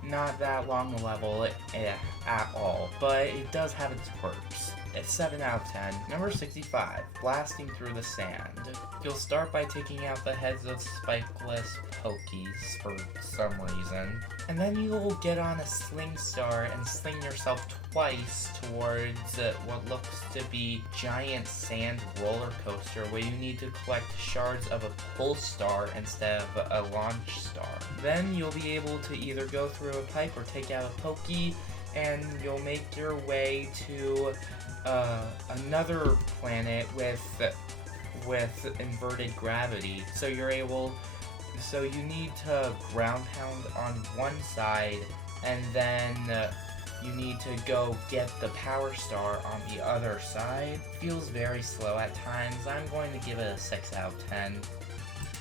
not that long a level at all, but it does have its perks. It's 7 out of 10. Number 65, blasting through the sand. You'll start by taking out the heads of spikeless pokies for some reason. And then you'll get on a sling star and sling yourself twice towards what looks to be giant sand roller coaster where you need to collect shards of a pull star instead of a launch star. Then you'll be able to either go through a pipe or take out a pokey, and you'll make your way to another planet with inverted gravity. So you need to ground pound on one side, and then you need to go get the power star on the other side. Feels very slow at times. I'm going to give it a 6 out of 10.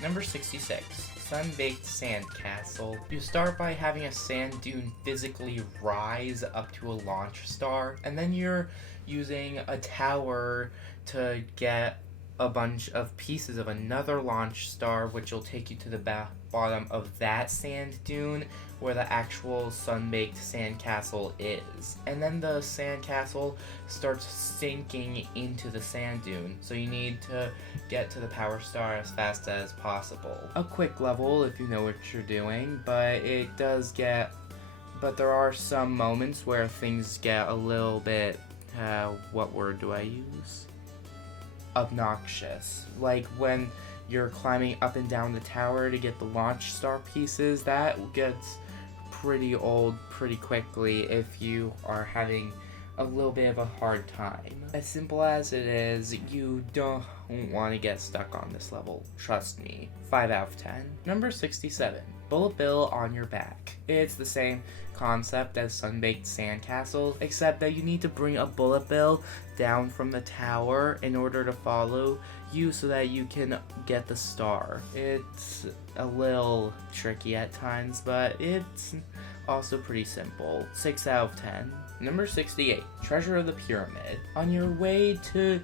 Number 66. Sun-baked sandcastle. You start by having a sand dune physically rise up to a launch star, and then you're using a tower to get a bunch of pieces of another launch star, which will take you to the bottom of that sand dune where the actual sun-baked sandcastle is. And then the sandcastle starts sinking into the sand dune, so you need to get to the power star as fast as possible. A quick level if you know what you're doing, but there are some moments where things get a little bit, what word do I use? Obnoxious. Like when you're climbing up and down the tower to get the launch star pieces, that gets pretty old pretty quickly if you are having a little bit of a hard time. As simple as it is, you don't want to get stuck on this level. Trust me. 5 out of 10. Number 67. Bullet bill on your back. It's the same concept as Sun-baked sandcastle, except that you need to bring a bullet bill down from the tower in order to follow you so that you can get the star. It's a little tricky at times, but it's also pretty simple. 6 out of 10. Number 68. Treasure of the Pyramid. On your way to...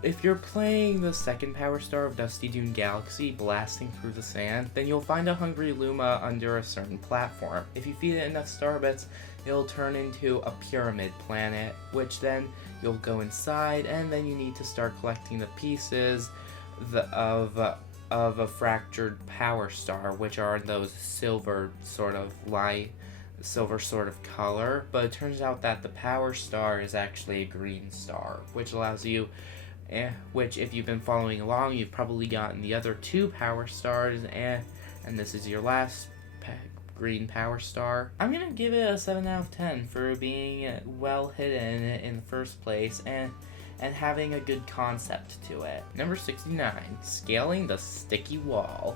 If you're playing the second power star of Dusty Dune Galaxy, blasting through the sand, then you'll find a hungry Luma under a certain platform. If you feed it enough star bits, it'll turn into a pyramid planet, which then you'll go inside, and then you need to start collecting the pieces of a fractured power star, which are those silver sort of color. But it turns out that the power star is actually a green star, which allows you which if you've been following along, you've probably gotten the other 2 power stars, and this is your last green power star. I'm gonna give it a 7 out of 10 for being well hidden in the first place and having a good concept to it. Number 69, scaling the sticky wall.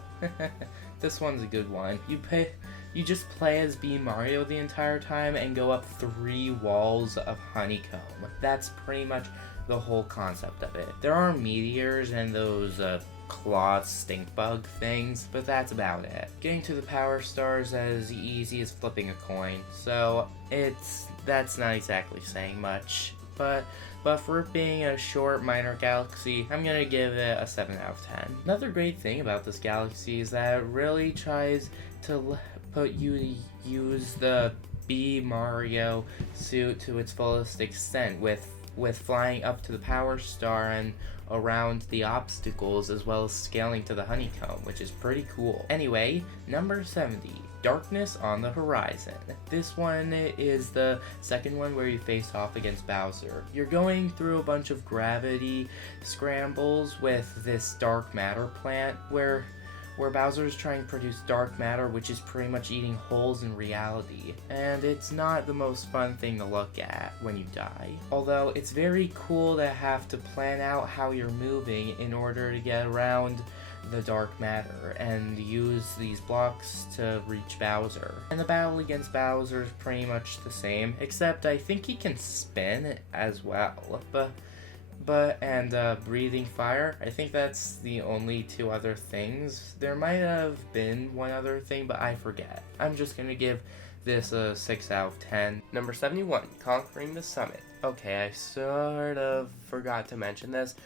This one's a good one. You just play as Bean Mario the entire time and go up 3 walls of honeycomb. That's pretty much the whole concept of it. There are meteors and those claw stink bug things, but that's about it. Getting to the power stars as easy as flipping a coin, so that's not exactly saying much. But for it being a short minor galaxy, I'm gonna give it a 7 out of 10. Another great thing about this galaxy is that it really tries to put you to use the B Mario suit to its fullest extent with flying up to the power star and around the obstacles, as well as scaling to the honeycomb, which is pretty cool. Anyway, number 70, Darkness on the Horizon. This one is the second one where you face off against Bowser. You're going through a bunch of gravity scrambles with this dark matter plant where Bowser is trying to produce dark matter, which is pretty much eating holes in reality. And it's not the most fun thing to look at when you die. Although it's very cool to have to plan out how you're moving in order to get around the dark matter and use these blocks to reach Bowser. And the battle against Bowser is pretty much the same, except I think he can spin as well. And breathing fire, I think that's the only 2 other things. There might have been one other thing, but I forget. I'm just gonna give this a 6 out of 10. Number 71, Conquering the Summit. Okay, I sort of forgot to mention this,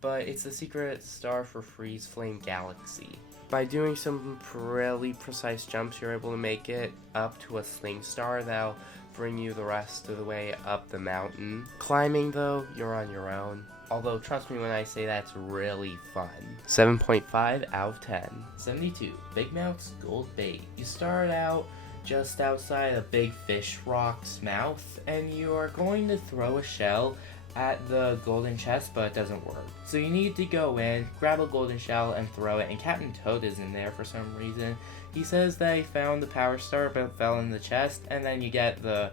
but it's the secret star for Freeze Flame Galaxy. By doing some really precise jumps, you're able to make it up to a sling star that'll bring you the rest of the way up the mountain. Climbing though, you're on your own. Although trust me when I say that's really fun. 7.5 out of 10. 72. Big Mouth's Gold Bait. You start out just outside a big fish rock's mouth, and you are going to throw a shell at the golden chest, but it doesn't work. So you need to go in, grab a golden shell, and throw it, and Captain Toad is in there for some reason. He says that he found the power star, but it fell in the chest, and then you get the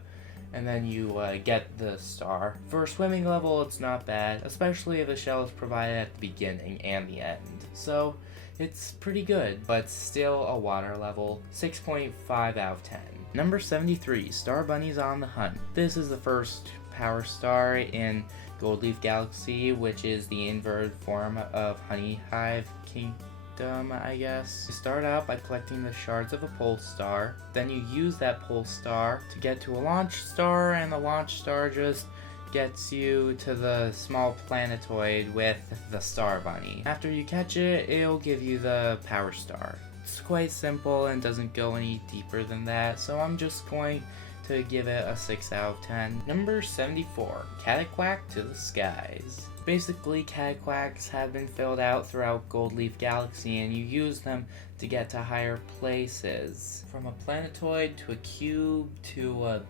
star. For a swimming level, it's not bad, especially if the shell is provided at the beginning and the end. So it's pretty good, but still a water level. 6.5 out of 10. Number 73, Star Bunny's on the Hunt. This is the first power star in Goldleaf Galaxy, which is the inverted form of Honey Hive Kingdom, I guess. You start out by collecting the shards of a pole star, then you use that pole star to get to a launch star, and the launch star just gets you to the small planetoid with the Star Bunny. After you catch it, it'll give you the power star. It's quite simple and doesn't go any deeper than that, so I'm just going to give it a 6 out of 10. Number 74, Cataquack to the Skies. Basically, Cataquacks have been filled out throughout Goldleaf Galaxy, and you use them to get to higher places. From a planetoid to a cube to a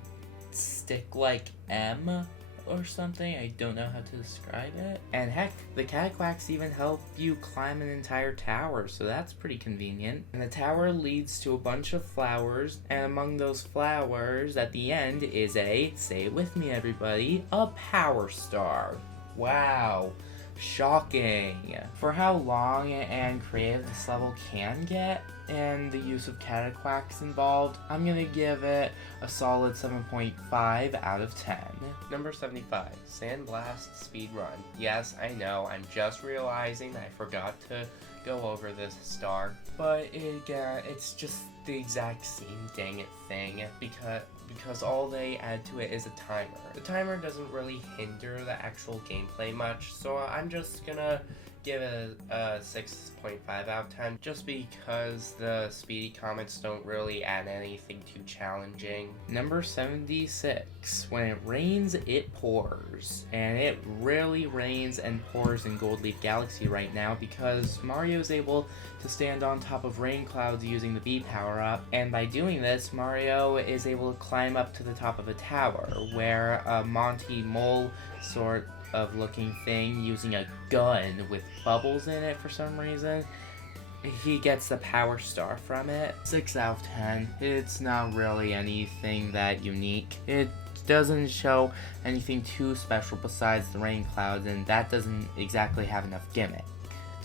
stick like M or something, I don't know how to describe it. And heck, the Cataquacks even help you climb an entire tower, so that's pretty convenient. And the tower leads to a bunch of flowers, and among those flowers at the end is a, say it with me everybody, a power star. Wow, shocking. For how long and creative this level can get, and the use of Cataquacks involved, I'm gonna give it a solid 7.5 out of 10. Number 75, Sandblast Speedrun. Yes, I know, I'm just realizing that I forgot to go over this star, but it's just the exact same dang it thing, because all they add to it is a timer. The timer doesn't really hinder the actual gameplay much, so I'm just gonna give it a 6.5 out of 10, just because the speedy comments don't really add anything too challenging. Number 76, when it rains, it pours. And it really rains and pours in Goldleaf Galaxy right now, because Mario is able to stand on top of rain clouds using the B power-up, and by doing this, Mario is able to climb up to the top of a tower, where a Monty Mole sort of looking thing using a gun with bubbles in it for some reason, he gets the power star from it. 6 out of 10. It's not really anything that unique. It doesn't show anything too special besides the rain clouds, and that doesn't exactly have enough gimmick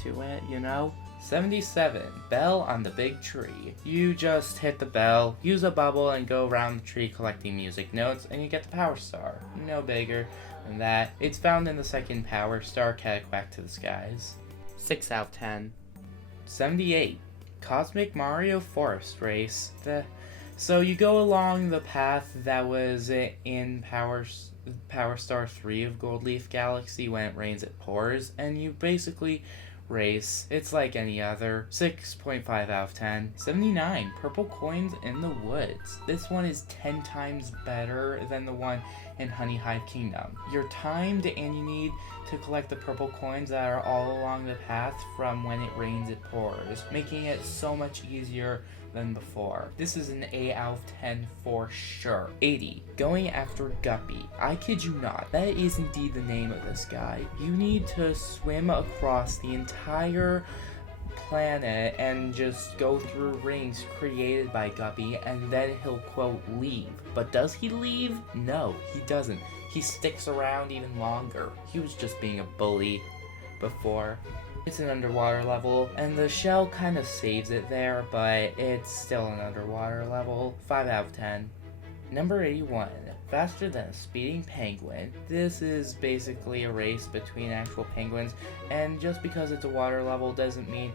to it, you know? 77, Bell on the Big Tree. You just hit the bell, use a bubble, and go around the tree collecting music notes, and you get the power star. No bigger than that. It's found in the second power star, Cataquack to the Skies. 6 out of 10. 78, Cosmic Mario Forest Race. So you go along the path that was in Power Star 3 of Goldleaf Galaxy. When it rains, it pours, and you basically race. It's like any other. 6.5 out of 10. 79, Purple Coins in the Woods. This one is 10 times better than the one in Honey Hive Kingdom. You're timed, and you need to collect the purple coins that are all along the path from when it rains it pours, making it so much easier than before. This is an 8 out of 10 for sure. 80, Going After Guppy. I kid you not, that is indeed the name of this guy. You need to swim across the entire planet and just go through rings created by Guppy, and then he'll quote leave. But does he leave? No, he doesn't. He sticks around even longer. He was just being a bully before. It's an underwater level, and the shell kind of saves it there, but it's still an underwater level. 5 out of 10. Number 81, Faster Than a Speeding Penguin. This is basically a race between actual penguins, and just because it's a water level doesn't mean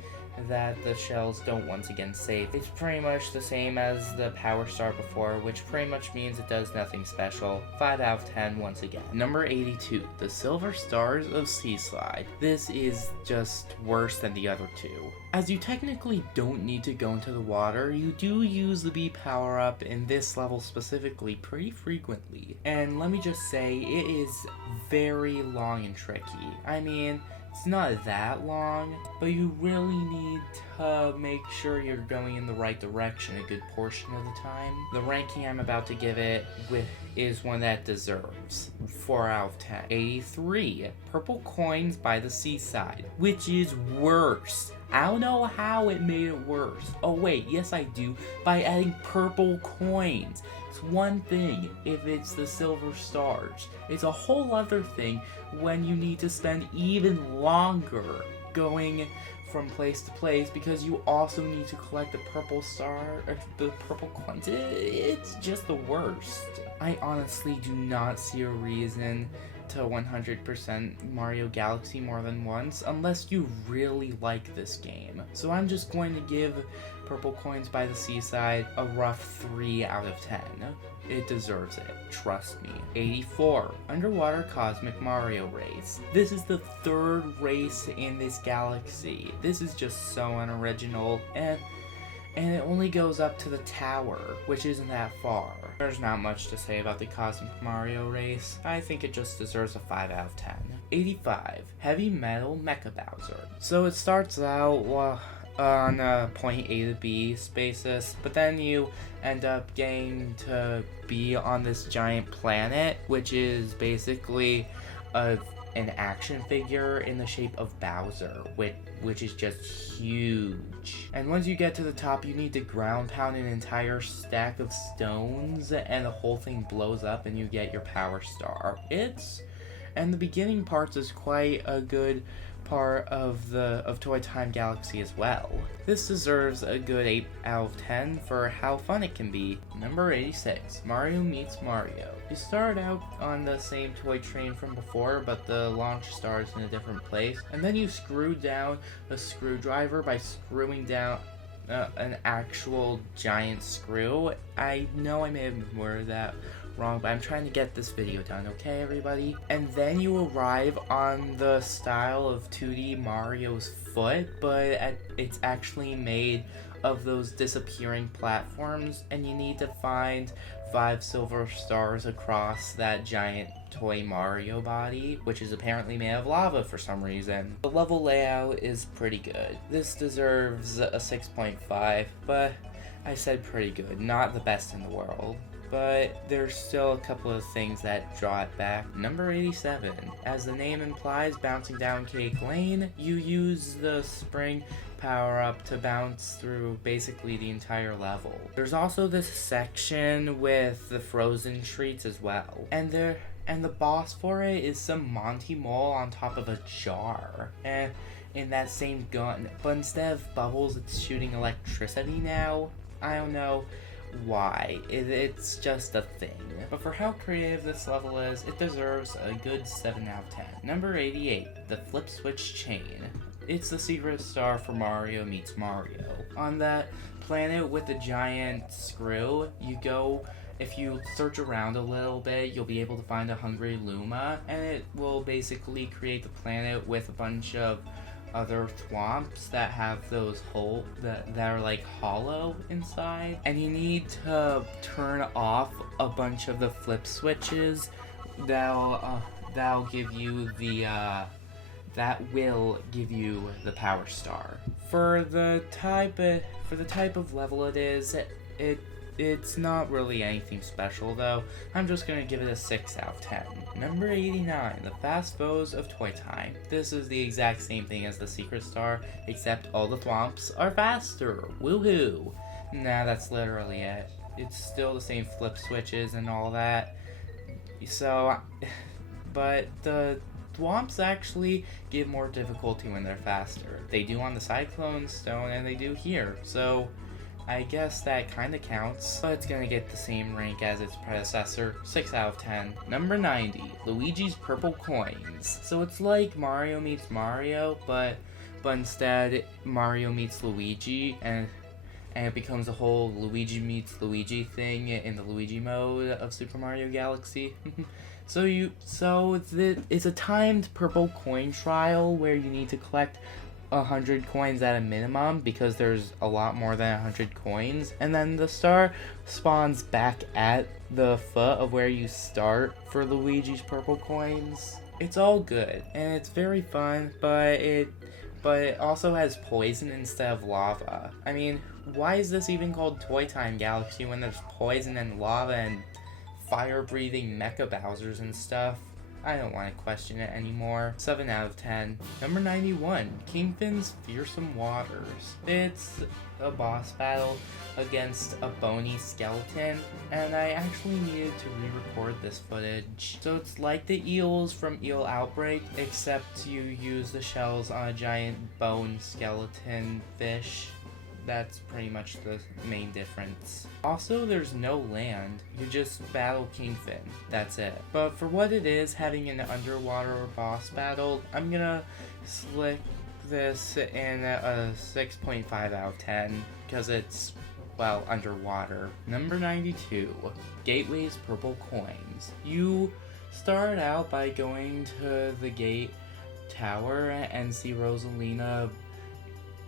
that the shells don't once again save. It's pretty much the same as the Power Star before, which pretty much means it does nothing special. 5 out of 10 once again. Number 82, the Silver Stars of Sea Slide. This is just worse than the other two. As you technically don't need to go into the water, you do use the B power up in this level specifically pretty frequently. And let me just say, it is very long and tricky. I mean, it's not that long, but you really need to make sure you're going in the right direction a good portion of the time. The ranking I'm about to give it is one that deserves 4 out of 10. 83, Purple Coins by the Seaside, which is worse. I don't know how it made it worse. Oh wait, yes I do, by adding purple coins. It's one thing if it's the silver stars. It's a whole other thing when you need to spend even longer going from place to place because you also need to collect the purple star, or the purple coins. It's just the worst. I honestly do not see a reason to 100% Mario Galaxy more than once unless you really like this game. So I'm just going to give Purple Coins by the Seaside a rough 3 out of 10. It deserves it, trust me. 84, Underwater Cosmic Mario Race. This is the third race in this galaxy. This is just so unoriginal, and it only goes up to the tower, which isn't that far. There's not much to say about the Cosmic Mario Race. I think it just deserves a 5 out of 10. 85, Heavy Metal Mecha Bowser. So it starts out on point A to B basis, but then you end up getting to be on this giant planet, which is basically an action figure in the shape of Bowser, which is just huge. And once you get to the top, you need to ground pound an entire stack of stones, and the whole thing blows up and you get your Power Star. And the beginning parts is quite a good part of Toy Time Galaxy as well. This deserves a good 8 out of 10 for how fun it can be. Number 86, Mario Meets Mario. You start out on the same toy train from before, but the launch starts in a different place, and then you screw down a screwdriver by screwing down an actual giant screw. I know I may have worded that wrong, but I'm trying to get this video done, okay everybody? And then you arrive on the style of 2D Mario's foot, but it's actually made of those disappearing platforms, and you need to find 5 silver stars across that giant toy Mario body, which is apparently made of lava for some reason. The level layout is pretty good. This deserves a 6.5, but I said pretty good, not the best in the world. But there's still a couple of things that draw it back. Number 87. As the name implies, bouncing down Cake Lane, you use the spring power-up to bounce through basically the entire level. There's also this section with the frozen treats as well. And the boss for it is some Monty Mole on top of a jar. And in that same gun, but instead of bubbles, it's shooting electricity now. I don't know why. It's just a thing. But for how creative this level is, it deserves a good 7 out of 10. Number 88, the Flip Switch Chain. It's the secret star for Mario Meets Mario. On that planet with the giant screw, if you search around a little bit, you'll be able to find a Hungry Luma, and it will basically create the planet with a bunch of other thwomps that have those holes that are like hollow inside, and you need to turn off a bunch of the flip switches that'll give you that will give you the Power Star. For the type of level it is, it's not really anything special though. I'm just gonna give it a 6 out of 10. Number 89, the Fast Foes of Toy Time. This is the exact same thing as the Secret Star, except all the thwomps are faster. Woohoo! Nah, that's literally it. It's still the same flip switches and all that. So, but the thwomps actually give more difficulty when they're faster. They do on the Cyclone Stone and they do here. So I guess that kind of counts, but it's gonna get the same rank as its predecessor, 6 out of 10. Number 90, Luigi's Purple Coins. So it's like Mario Meets Mario, but but instead Mario meets Luigi, and it becomes a whole Luigi meets Luigi thing in the Luigi mode of Super Mario Galaxy. It's a timed purple coin trial where you need to collect 100 coins at a minimum because there's a lot more than 100 coins, and then the star spawns back at the foot of where you start for Luigi's purple coins. It's all good and it's very fun, but it also has poison instead of lava. I mean, why is this even called Toy Time Galaxy when there's poison and lava and fire-breathing Mecha Bowsers and stuff? I don't want to question it anymore. 7 out of 10. Number 91, Kingfin's Fearsome Waters. It's a boss battle against a bony skeleton, and I actually needed to re-record this footage. So it's like the eels from Eel Outbreak, except you use the shells on a giant bone skeleton fish. That's pretty much the main difference. Also, there's no land. You just battle Kingfin. That's it. But for what it is, having an underwater boss battle, I'm gonna slick this in a 6.5 out of 10 because it's, well, underwater. Number 92, Gateway's Purple Coins. You start out by going to the gate tower and see Rosalina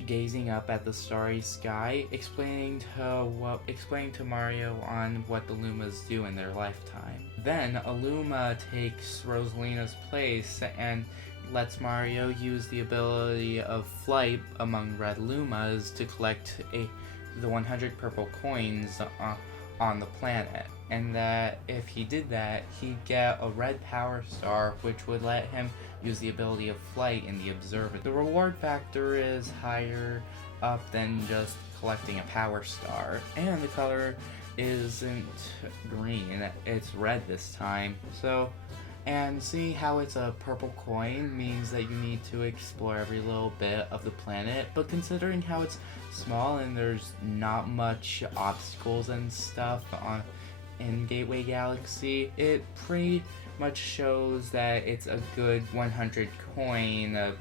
gazing up at the starry sky, explaining to Mario on what the Lumas do in their lifetime. Then a Luma takes Rosalina's place and lets Mario use the ability of flight among red Lumas to collect the 100 purple coins on the planet. And that if he did that, he'd get a red power star, which would let him use the ability of flight in the observatory. The reward factor is higher up than just collecting a power star, and the color isn't green, it's red this time. And see how it's a purple coin means that you need to explore every little bit of the planet, but considering how it's small and there's not much obstacles and stuff in Gateway Galaxy, it pretty much shows that it's a good 100 coin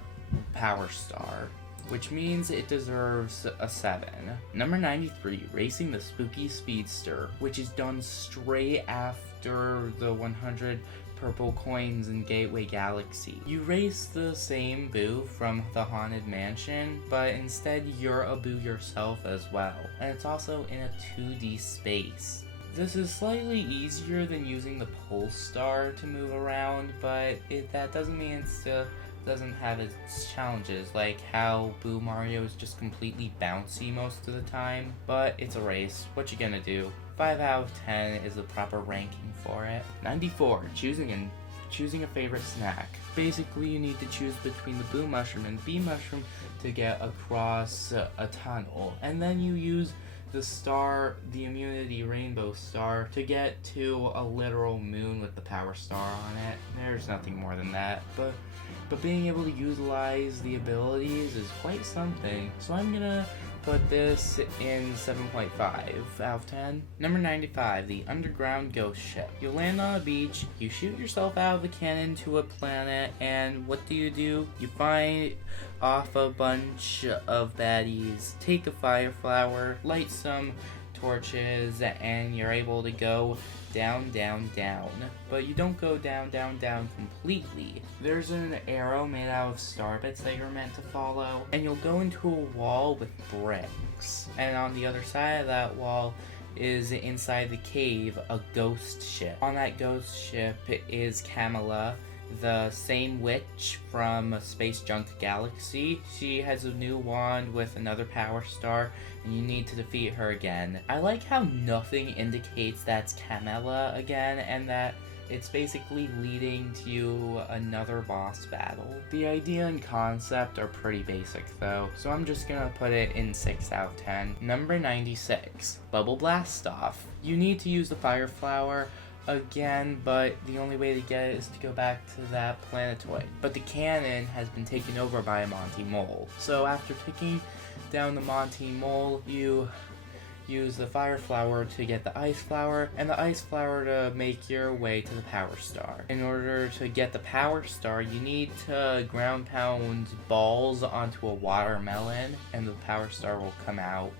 power star, which means it deserves a 7. Number 93, Racing the Spooky Speedster, which is done straight after the 100 purple coins in Gateway Galaxy. You race the same Boo from the Haunted Mansion, but instead you're a Boo yourself as well, and it's also in a 2D space. This is slightly easier than using the Pulse Star to move around, but that doesn't mean it still doesn't have its challenges, like how Boo Mario is just completely bouncy most of the time, but it's a race. What you gonna do? 5 out of 10 is the proper ranking for it. 94, choosing a favorite snack. Basically, you need to choose between the Boo Mushroom and Bee Mushroom to get across a tunnel, and then you use the immunity rainbow star to get to a literal moon with the power star on it. There's nothing more than that, but being able to utilize the abilities is quite something. So I'm gonna put this in 7.5 out of 10. Number 95, the Underground Ghost Ship. You land on a beach, you shoot yourself out of a cannon to a planet, and what do? You find off a bunch of baddies, take a fire flower, light some torches, and you're able to go down, down, down. But you don't go down, down, down completely. There's an arrow made out of star bits that you're meant to follow, and you'll go into a wall with bricks. And on the other side of that wall is, inside the cave, a ghost ship. On that ghost ship is Camilla, the same witch from Space Junk Galaxy. She has a new wand with another power star, and you need to defeat her again. I like how nothing indicates that's Camilla again, and that it's basically leading to another boss battle. The idea and concept are pretty basic though, so I'm just gonna put it in 6 out of 10. Number 96, Bubble Blast Off. You need to use the Fire Flower again, but the only way to get it is to go back to that planetoid. But the cannon has been taken over by a Monty Mole. So after taking down the Monty Mole, you use the fire flower to get the ice flower, and the ice flower to make your way to the power star. In order to get the power star, you need to ground pound balls onto a watermelon, and the power star will come out.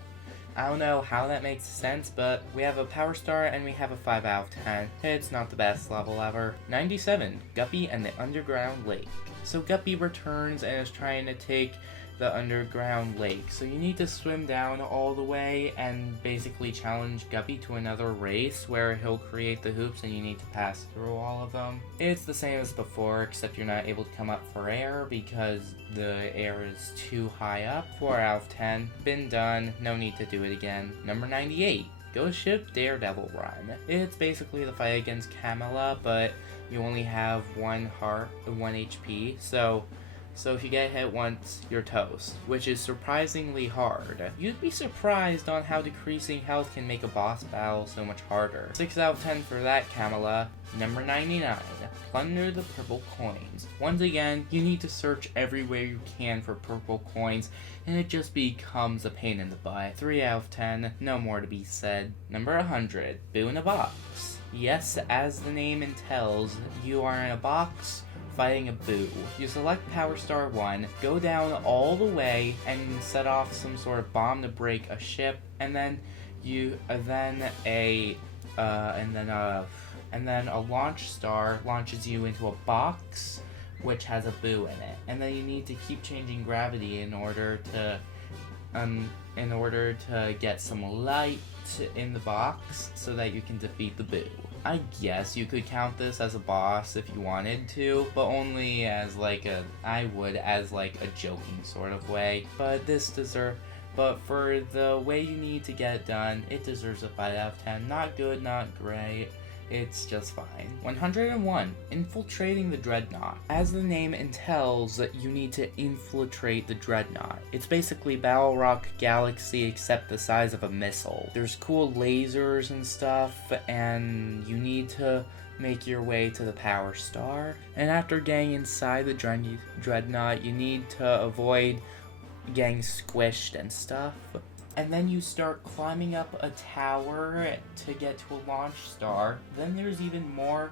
I don't know how that makes sense, but we have a power star and we have a 5 out of 10. It's not the best level ever. 97, Guppy and the Underground Lake. So Guppy returns and is trying to take the underground lake. So you need to swim down all the way and basically challenge Guppy to another race where he'll create the hoops and you need to pass through all of them. It's the same as before, except you're not able to come up for air because the air is too high up. 4 out of 10. Been done. No need to do it again. Number 98. Ghost Ship Daredevil Run. It's basically the fight against Camilla, but you only have 1 HP, so if you get hit once, you're toast, which is surprisingly hard. You'd be surprised on how decreasing health can make a boss battle so much harder. 6 out of 10 for that, Camilla. Number 99, Plunder the Purple Coins. Once again, you need to search everywhere you can for purple coins, and it just becomes a pain in the butt. 3 out of 10, no more to be said. Number 100, Boo in a Box. Yes, as the name entails, you are in a box fighting a Boo. You select Power Star 1, go down all the way, and set off some sort of bomb to break a ship, and then a launch star launches you into a box which has a Boo in it, and then you need to keep changing gravity in order to get some light in the box so that you can defeat the Boo. I guess you could count this as a boss if you wanted to, but only as like a joking sort of way. But for the way you need to get it done, it deserves a 5 out of 10. Not good, not great. It's just fine. 101. Infiltrating the Dreadnought. As the name entails, you need to infiltrate the Dreadnought. It's basically Battle Rock Galaxy except the size of a missile. There's cool lasers and stuff, and you need to make your way to the Power Star. And after getting inside the Dreadnought, you need to avoid getting squished and stuff. And then you start climbing up a tower to get to a launch star. Then there's even more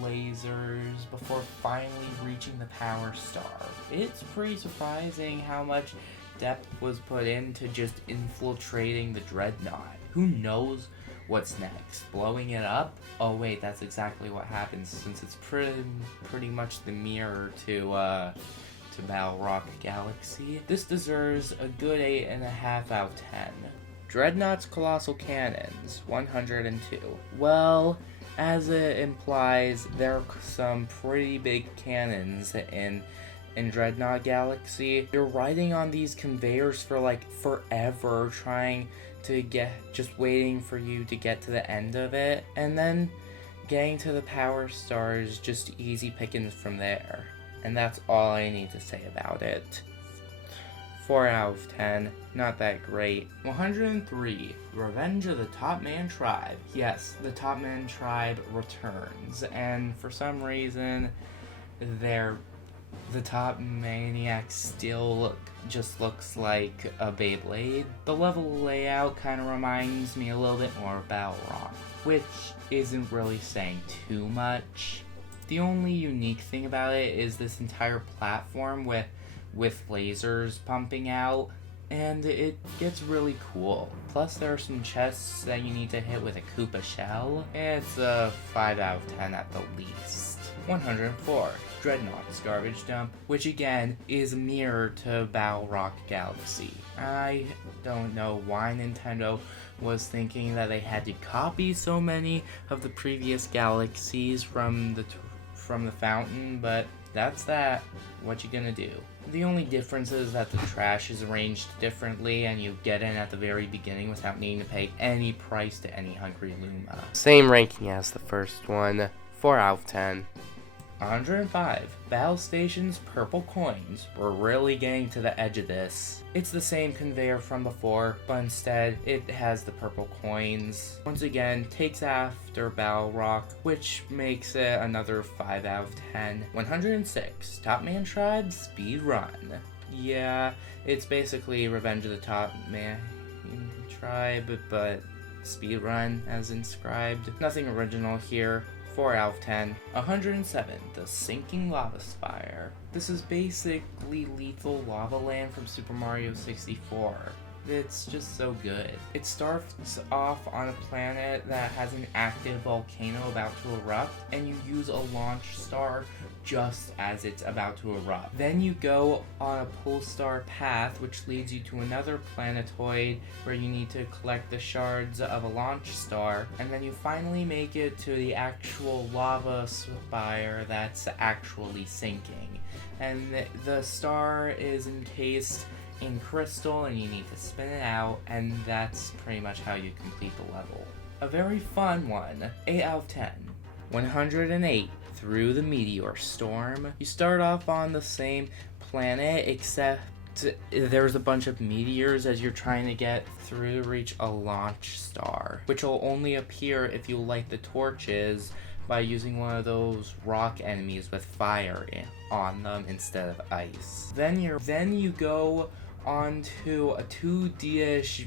lasers before finally reaching the Power Star. It's pretty surprising how much depth was put into just infiltrating the Dreadnought. Who knows what's next? Blowing it up? Oh wait, that's exactly what happens since it's pretty much the mirror to Battle Rock Galaxy. This deserves a good 8.5 out of 10. Dreadnought's Colossal Cannons, 102. Well, as it implies, there are some pretty big cannons in Dreadnought Galaxy. You're riding on these conveyors for like forever, just waiting for you to get to the end of it, and then getting to the Power Star is just easy pickings from there. And that's all I need to say about it. 4 out of 10, not that great. 103, Revenge of the Top Man Tribe. Yes, the Top Man Tribe returns, and for some reason, the Top Maniac still just looks like a Beyblade. The level layout kind of reminds me a little bit more of Battle Rock, which isn't really saying too much. The only unique thing about it is this entire platform with lasers pumping out, and it gets really cool. Plus there are some chests that you need to hit with a Koopa shell. It's a 5 out of 10 at the least. 104, Dreadnought's Garbage Dump, which again is a mirror to Battle Rock Galaxy. I don't know why Nintendo was thinking that they had to copy so many of the previous galaxies from the fountain, but that's that. What you gonna do? The only difference is that the trash is arranged differently and you get in at the very beginning without needing to pay any price to any Hungry Luma. Same ranking as the first one, 4 out of 10. 105. Battle Station's Purple Coins. We're really getting to the edge of this. It's the same conveyor from before, but instead it has the purple coins. Once again, takes after Battle Rock, which makes it another 5 out of 10. 106. Top Man Tribe Speed Run. Yeah, it's basically Revenge of the Top Man. tribe, but speedrun as inscribed. Nothing original here. 4 out of 10. 107, the Sinking Lava Spire. This is basically lethal lava land from Super Mario 64. It's just so good. It starts off on a planet that has an active volcano about to erupt, and you use a launch star just as it's about to erupt. Then you go on a pole star path, which leads you to another planetoid where you need to collect the shards of a launch star, and then you finally make it to the actual lava spire that's actually sinking. And the star is encased in crystal, and you need to spin it out, and that's pretty much how you complete the level. A very fun one. 8 out of 10. 108, Through the Meteor Storm. You start off on the same planet, except there's a bunch of meteors as you're trying to get through to reach a launch star, which will only appear if you light the torches by using one of those rock enemies with fire on them instead of ice. Then you go onto a 2D-ish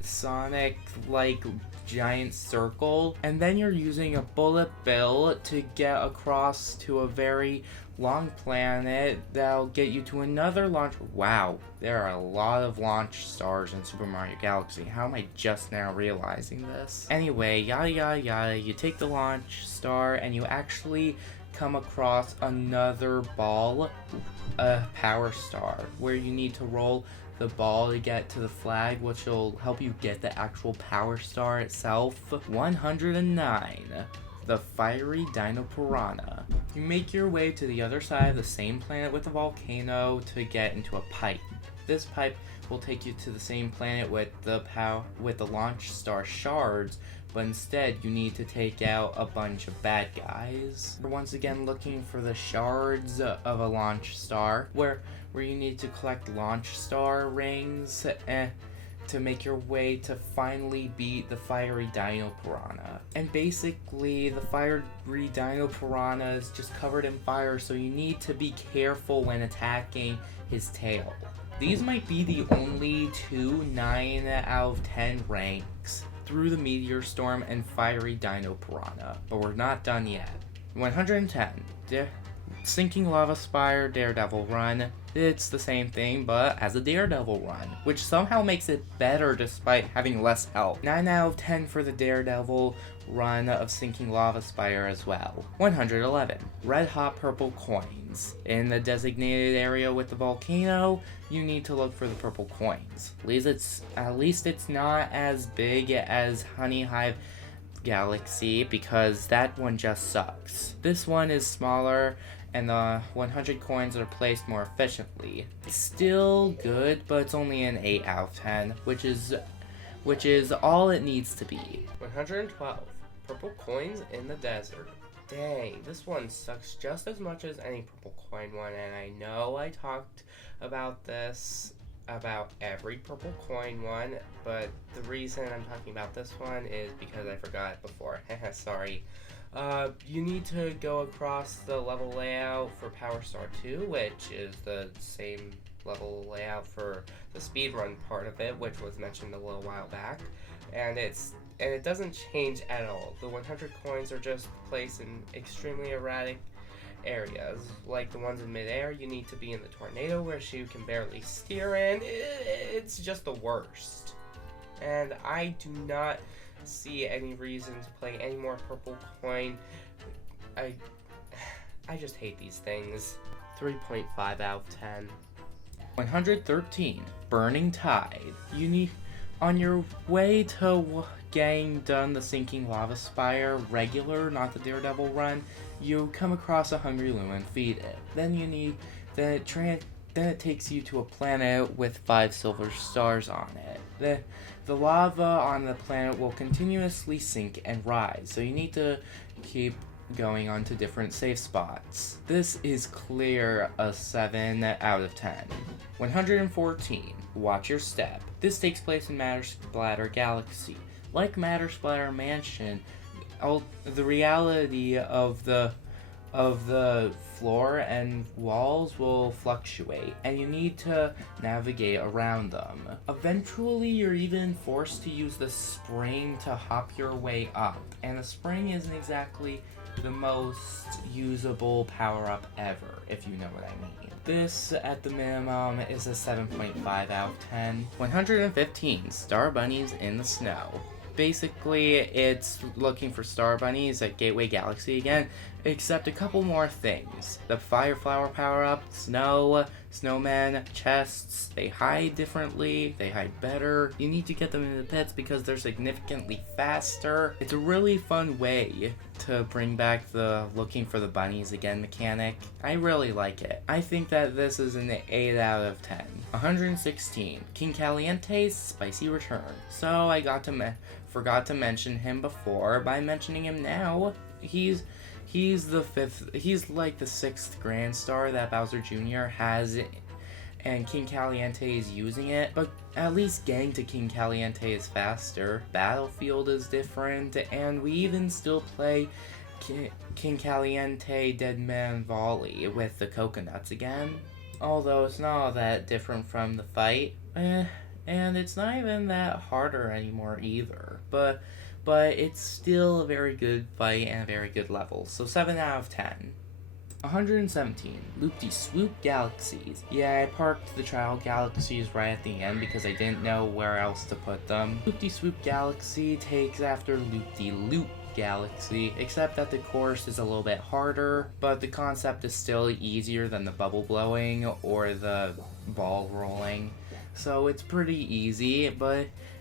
Sonic-like giant circle, and then you're using a bullet bill to get across to a very long planet that'll get you to another launch. Wow, there are a lot of launch stars in Super Mario Galaxy. How am I just now realizing this? Anyway, yada yada yada, you take the launch star and you actually come across another ball, a power star, where you need to roll the ball to get to the flag, which will help you get the actual power star itself. 109, the Fiery Dino Piranha. You make your way to the other side of the same planet with the volcano to get into a pipe. This pipe will take you to the same planet with the launch star shards, but instead you need to take out a bunch of bad guys. We're once again looking for the shards of a launch star, where you need to collect launch star rings to make your way to finally beat the Fiery Dino Piranha. And basically, the Fiery Dino Piranha is just covered in fire, so you need to be careful when attacking his tail. These might be the only two 9 out of 10 ranks: Through the Meteor Storm and Fiery Dino Piranha. But we're not done yet. 110, Sinking Lava Spire Daredevil Run. It's the same thing, but as a Daredevil run, which somehow makes it better despite having less health. 9 out of 10 for the Daredevil run of Sinking Lava Spire as well. 111, Red Hot Purple Coins. In the designated area with the volcano, you need to look for the purple coins. At least it's not as big as Honey Hive Galaxy, because that one just sucks. This one is smaller, and the 100 coins are placed more efficiently. It's still good, but it's only an 8 out of 10, which is all it needs to be. 112, Purple Coins in the Desert. Dang, this one sucks just as much as any purple coin one, and I know I talked about this about every purple coin one, but the reason I'm talking about this one is because I forgot it before. Sorry. You need to go across the level layout for Power Star 2, which is the same level layout for the speedrun part of it, which was mentioned a little while back, and it doesn't change at all. The 100 coins are just placed in extremely erratic areas, like the ones in midair. You need to be in the tornado where you can barely steer, and it's just the worst. And I do not see any reason to play any more purple coin. I just hate these things. 3.5 out of 10. 113, Burning Tide. You need, on your way to getting done the Sinking Lava Spire regular, not the Daredevil run, you come across a hungry Luma and feed it. Then it takes you to a planet with 5 silver stars on it. The lava on the planet will continuously sink and rise, so you need to keep going on to different safe spots. This is clear a 7 out of 10. 114, Watch Your Step. This takes place in Matter Splatter Galaxy. Like Matter Splatter Mansion, the reality of the of the floor and walls will fluctuate, and you need to navigate around them. Eventually, you're even forced to use the spring to hop your way up, and the spring isn't exactly the most usable power-up ever, if you know what I mean. This, at the minimum, is a 7.5 out of 10. 115 Star Bunnies in the Snow. Basically, it's looking for star bunnies at Gateway Galaxy again, except a couple more things. The Fire Flower power-up, snow, snowmen, chests, they hide differently, they hide better. You need to get them in the pits because they're significantly faster. It's a really fun way to bring back the looking for the bunnies again mechanic. I really like it. I think that this is an 8 out of 10. 116 King Caliente's Spicy Return. So I forgot to mention him before. By mentioning him now, he's the fifth. He's like the 6th Grand Star that Bowser Jr. has, and King Caliente is using it. But at least getting to King Caliente is faster. Battlefield is different, and we even still play King Caliente Dead Man Volley with the coconuts again. Although it's not all that different from the fight. And it's not even that harder anymore either. But it's still a very good fight and a very good level. So 7 out of 10. 117 Loop-de-Swoop Galaxies. Yeah, I parked the Trial Galaxies right at the end because I didn't know where else to put them. Loop-de-Swoop Galaxy takes after Loop-de-Loop Galaxy, except that the course is a little bit harder, but the concept is still easier than the bubble blowing or the ball rolling. So it's pretty easy,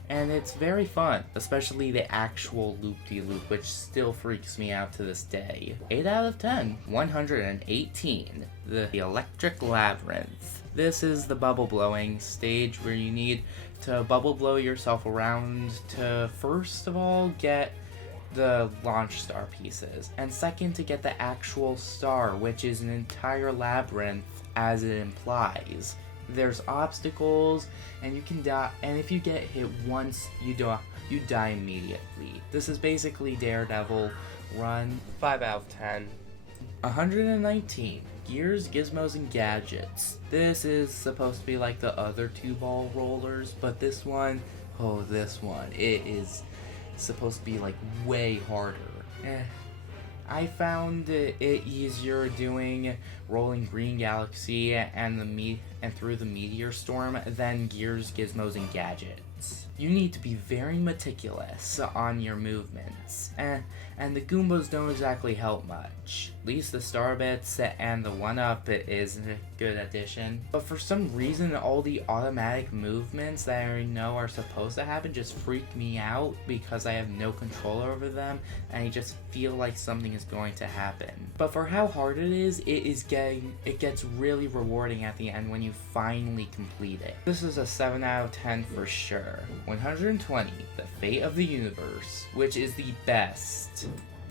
and it's very fun, especially the actual loop-de-loop, which still freaks me out to this day. 8 out of 10. 118. The Electric Labyrinth. This is the bubble blowing stage where you need to bubble blow yourself around to, first of all, get the launch star pieces, and second, to get the actual star, which is an entire labyrinth as it implies. There's obstacles, and you can die, and if you get hit once, you die immediately. This is basically Daredevil Run. 5 out of 10. 119 Gears, Gizmos, and Gadgets. This is supposed to be like the other 2 ball rollers, but this one, it is supposed to be like way harder. I found it easier doing Rolling Green Galaxy and through the Meteor Storm than Gears, Gizmos, and Gadgets. You need to be very meticulous on your movements, and the Goombas don't exactly help much. At least the Star Bits and the 1-Up is a good addition. But for some reason, all the automatic movements that I know are supposed to happen just freak me out because I have no control over them, and I just feel like something is going to happen. But for how hard it gets really rewarding at the end when you finally complete it. This is a 7 out of 10 for sure. 120, The Fate of the Universe, which is the best.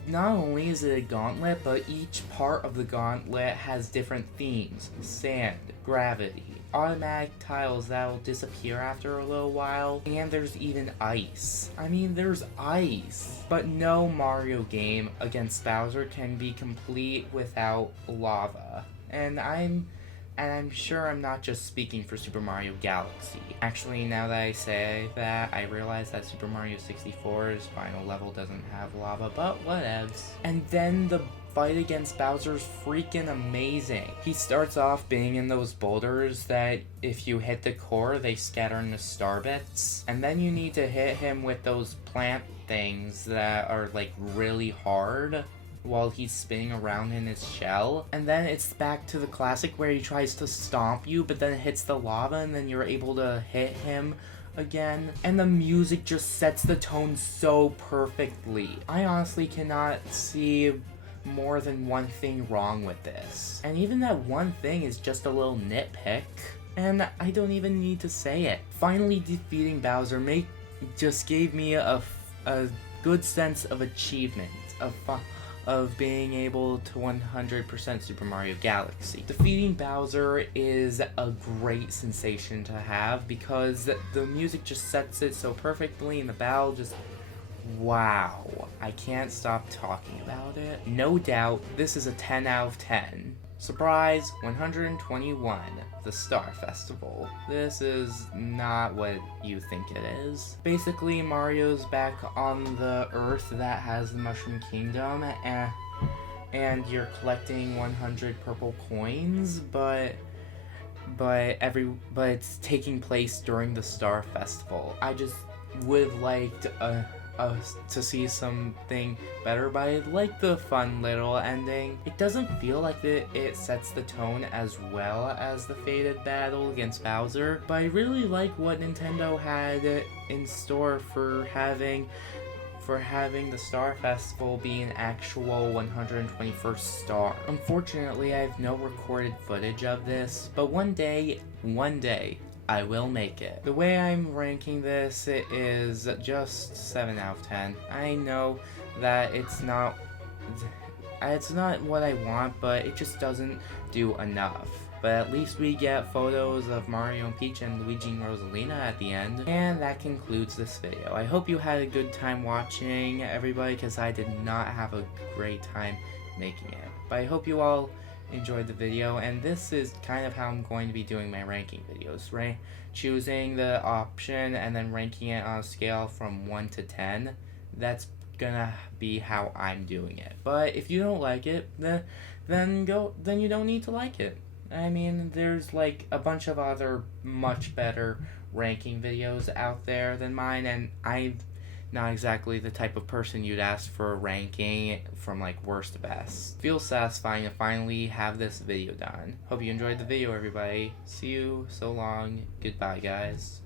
Not only is it a gauntlet, but each part of the gauntlet has different themes. Sand, gravity, automatic tiles that will disappear after a little while, and there's even ice. I mean, there's ice. But no Mario game against Bowser can be complete without lava. And I'm sure I'm not just speaking for Super Mario Galaxy. Actually, now that I say that, I realize that Super Mario 64's final level doesn't have lava, but whatevs. And then the fight against Bowser's freaking amazing. He starts off being in those boulders that if you hit the core, they scatter into star bits. And then you need to hit him with those plant things that are like really hard while he's spinning around in his shell. And then it's back to the classic where he tries to stomp you, but then it hits the lava and then you're able to hit him again. And the music just sets the tone so perfectly. I honestly cannot see more than one thing wrong with this. And even that one thing is just a little nitpick. And I don't even need to say it. Finally defeating Bowser just gave me a good sense of achievement, of being able to 100% Super Mario Galaxy. Defeating Bowser is a great sensation to have because the music just sets it so perfectly and the battle just Wow, I can't stop talking about it. No doubt, this is a 10 out of 10. Surprise, 121, the Star Festival. This is not what you think it is. Basically, Mario's back on the Earth that has the Mushroom Kingdom, and you're collecting 100 purple coins, but it's taking place during the Star Festival. I just would have liked to see something better, but I like the fun little ending. It doesn't feel like it sets the tone as well as the fated battle against Bowser, but I really like what Nintendo had in store for having the Star Festival be an actual 121st star. Unfortunately, I have no recorded footage of this, but one day, I will make it. The way I'm ranking this is just 7 out of 10. I know that it's not what I want, but it just doesn't do enough. But at least we get photos of Mario and Peach and Luigi and Rosalina at the end. And that concludes this video. I hope you had a good time watching, everybody, because I did not have a great time making it. But I hope you all enjoyed the video, and this is kind of how I'm going to be doing my ranking videos, right? Choosing the option and then ranking it on a scale from 1 to 10. That's gonna be how I'm doing it. But if you don't like it, then you don't need to like it. I mean, there's like a bunch of other much better ranking videos out there than mine, and I'm not exactly the type of person you'd ask for a ranking from like worst to best. Feels satisfying to finally have this video done. Hope you enjoyed the video, everybody. See you so long. Goodbye, guys.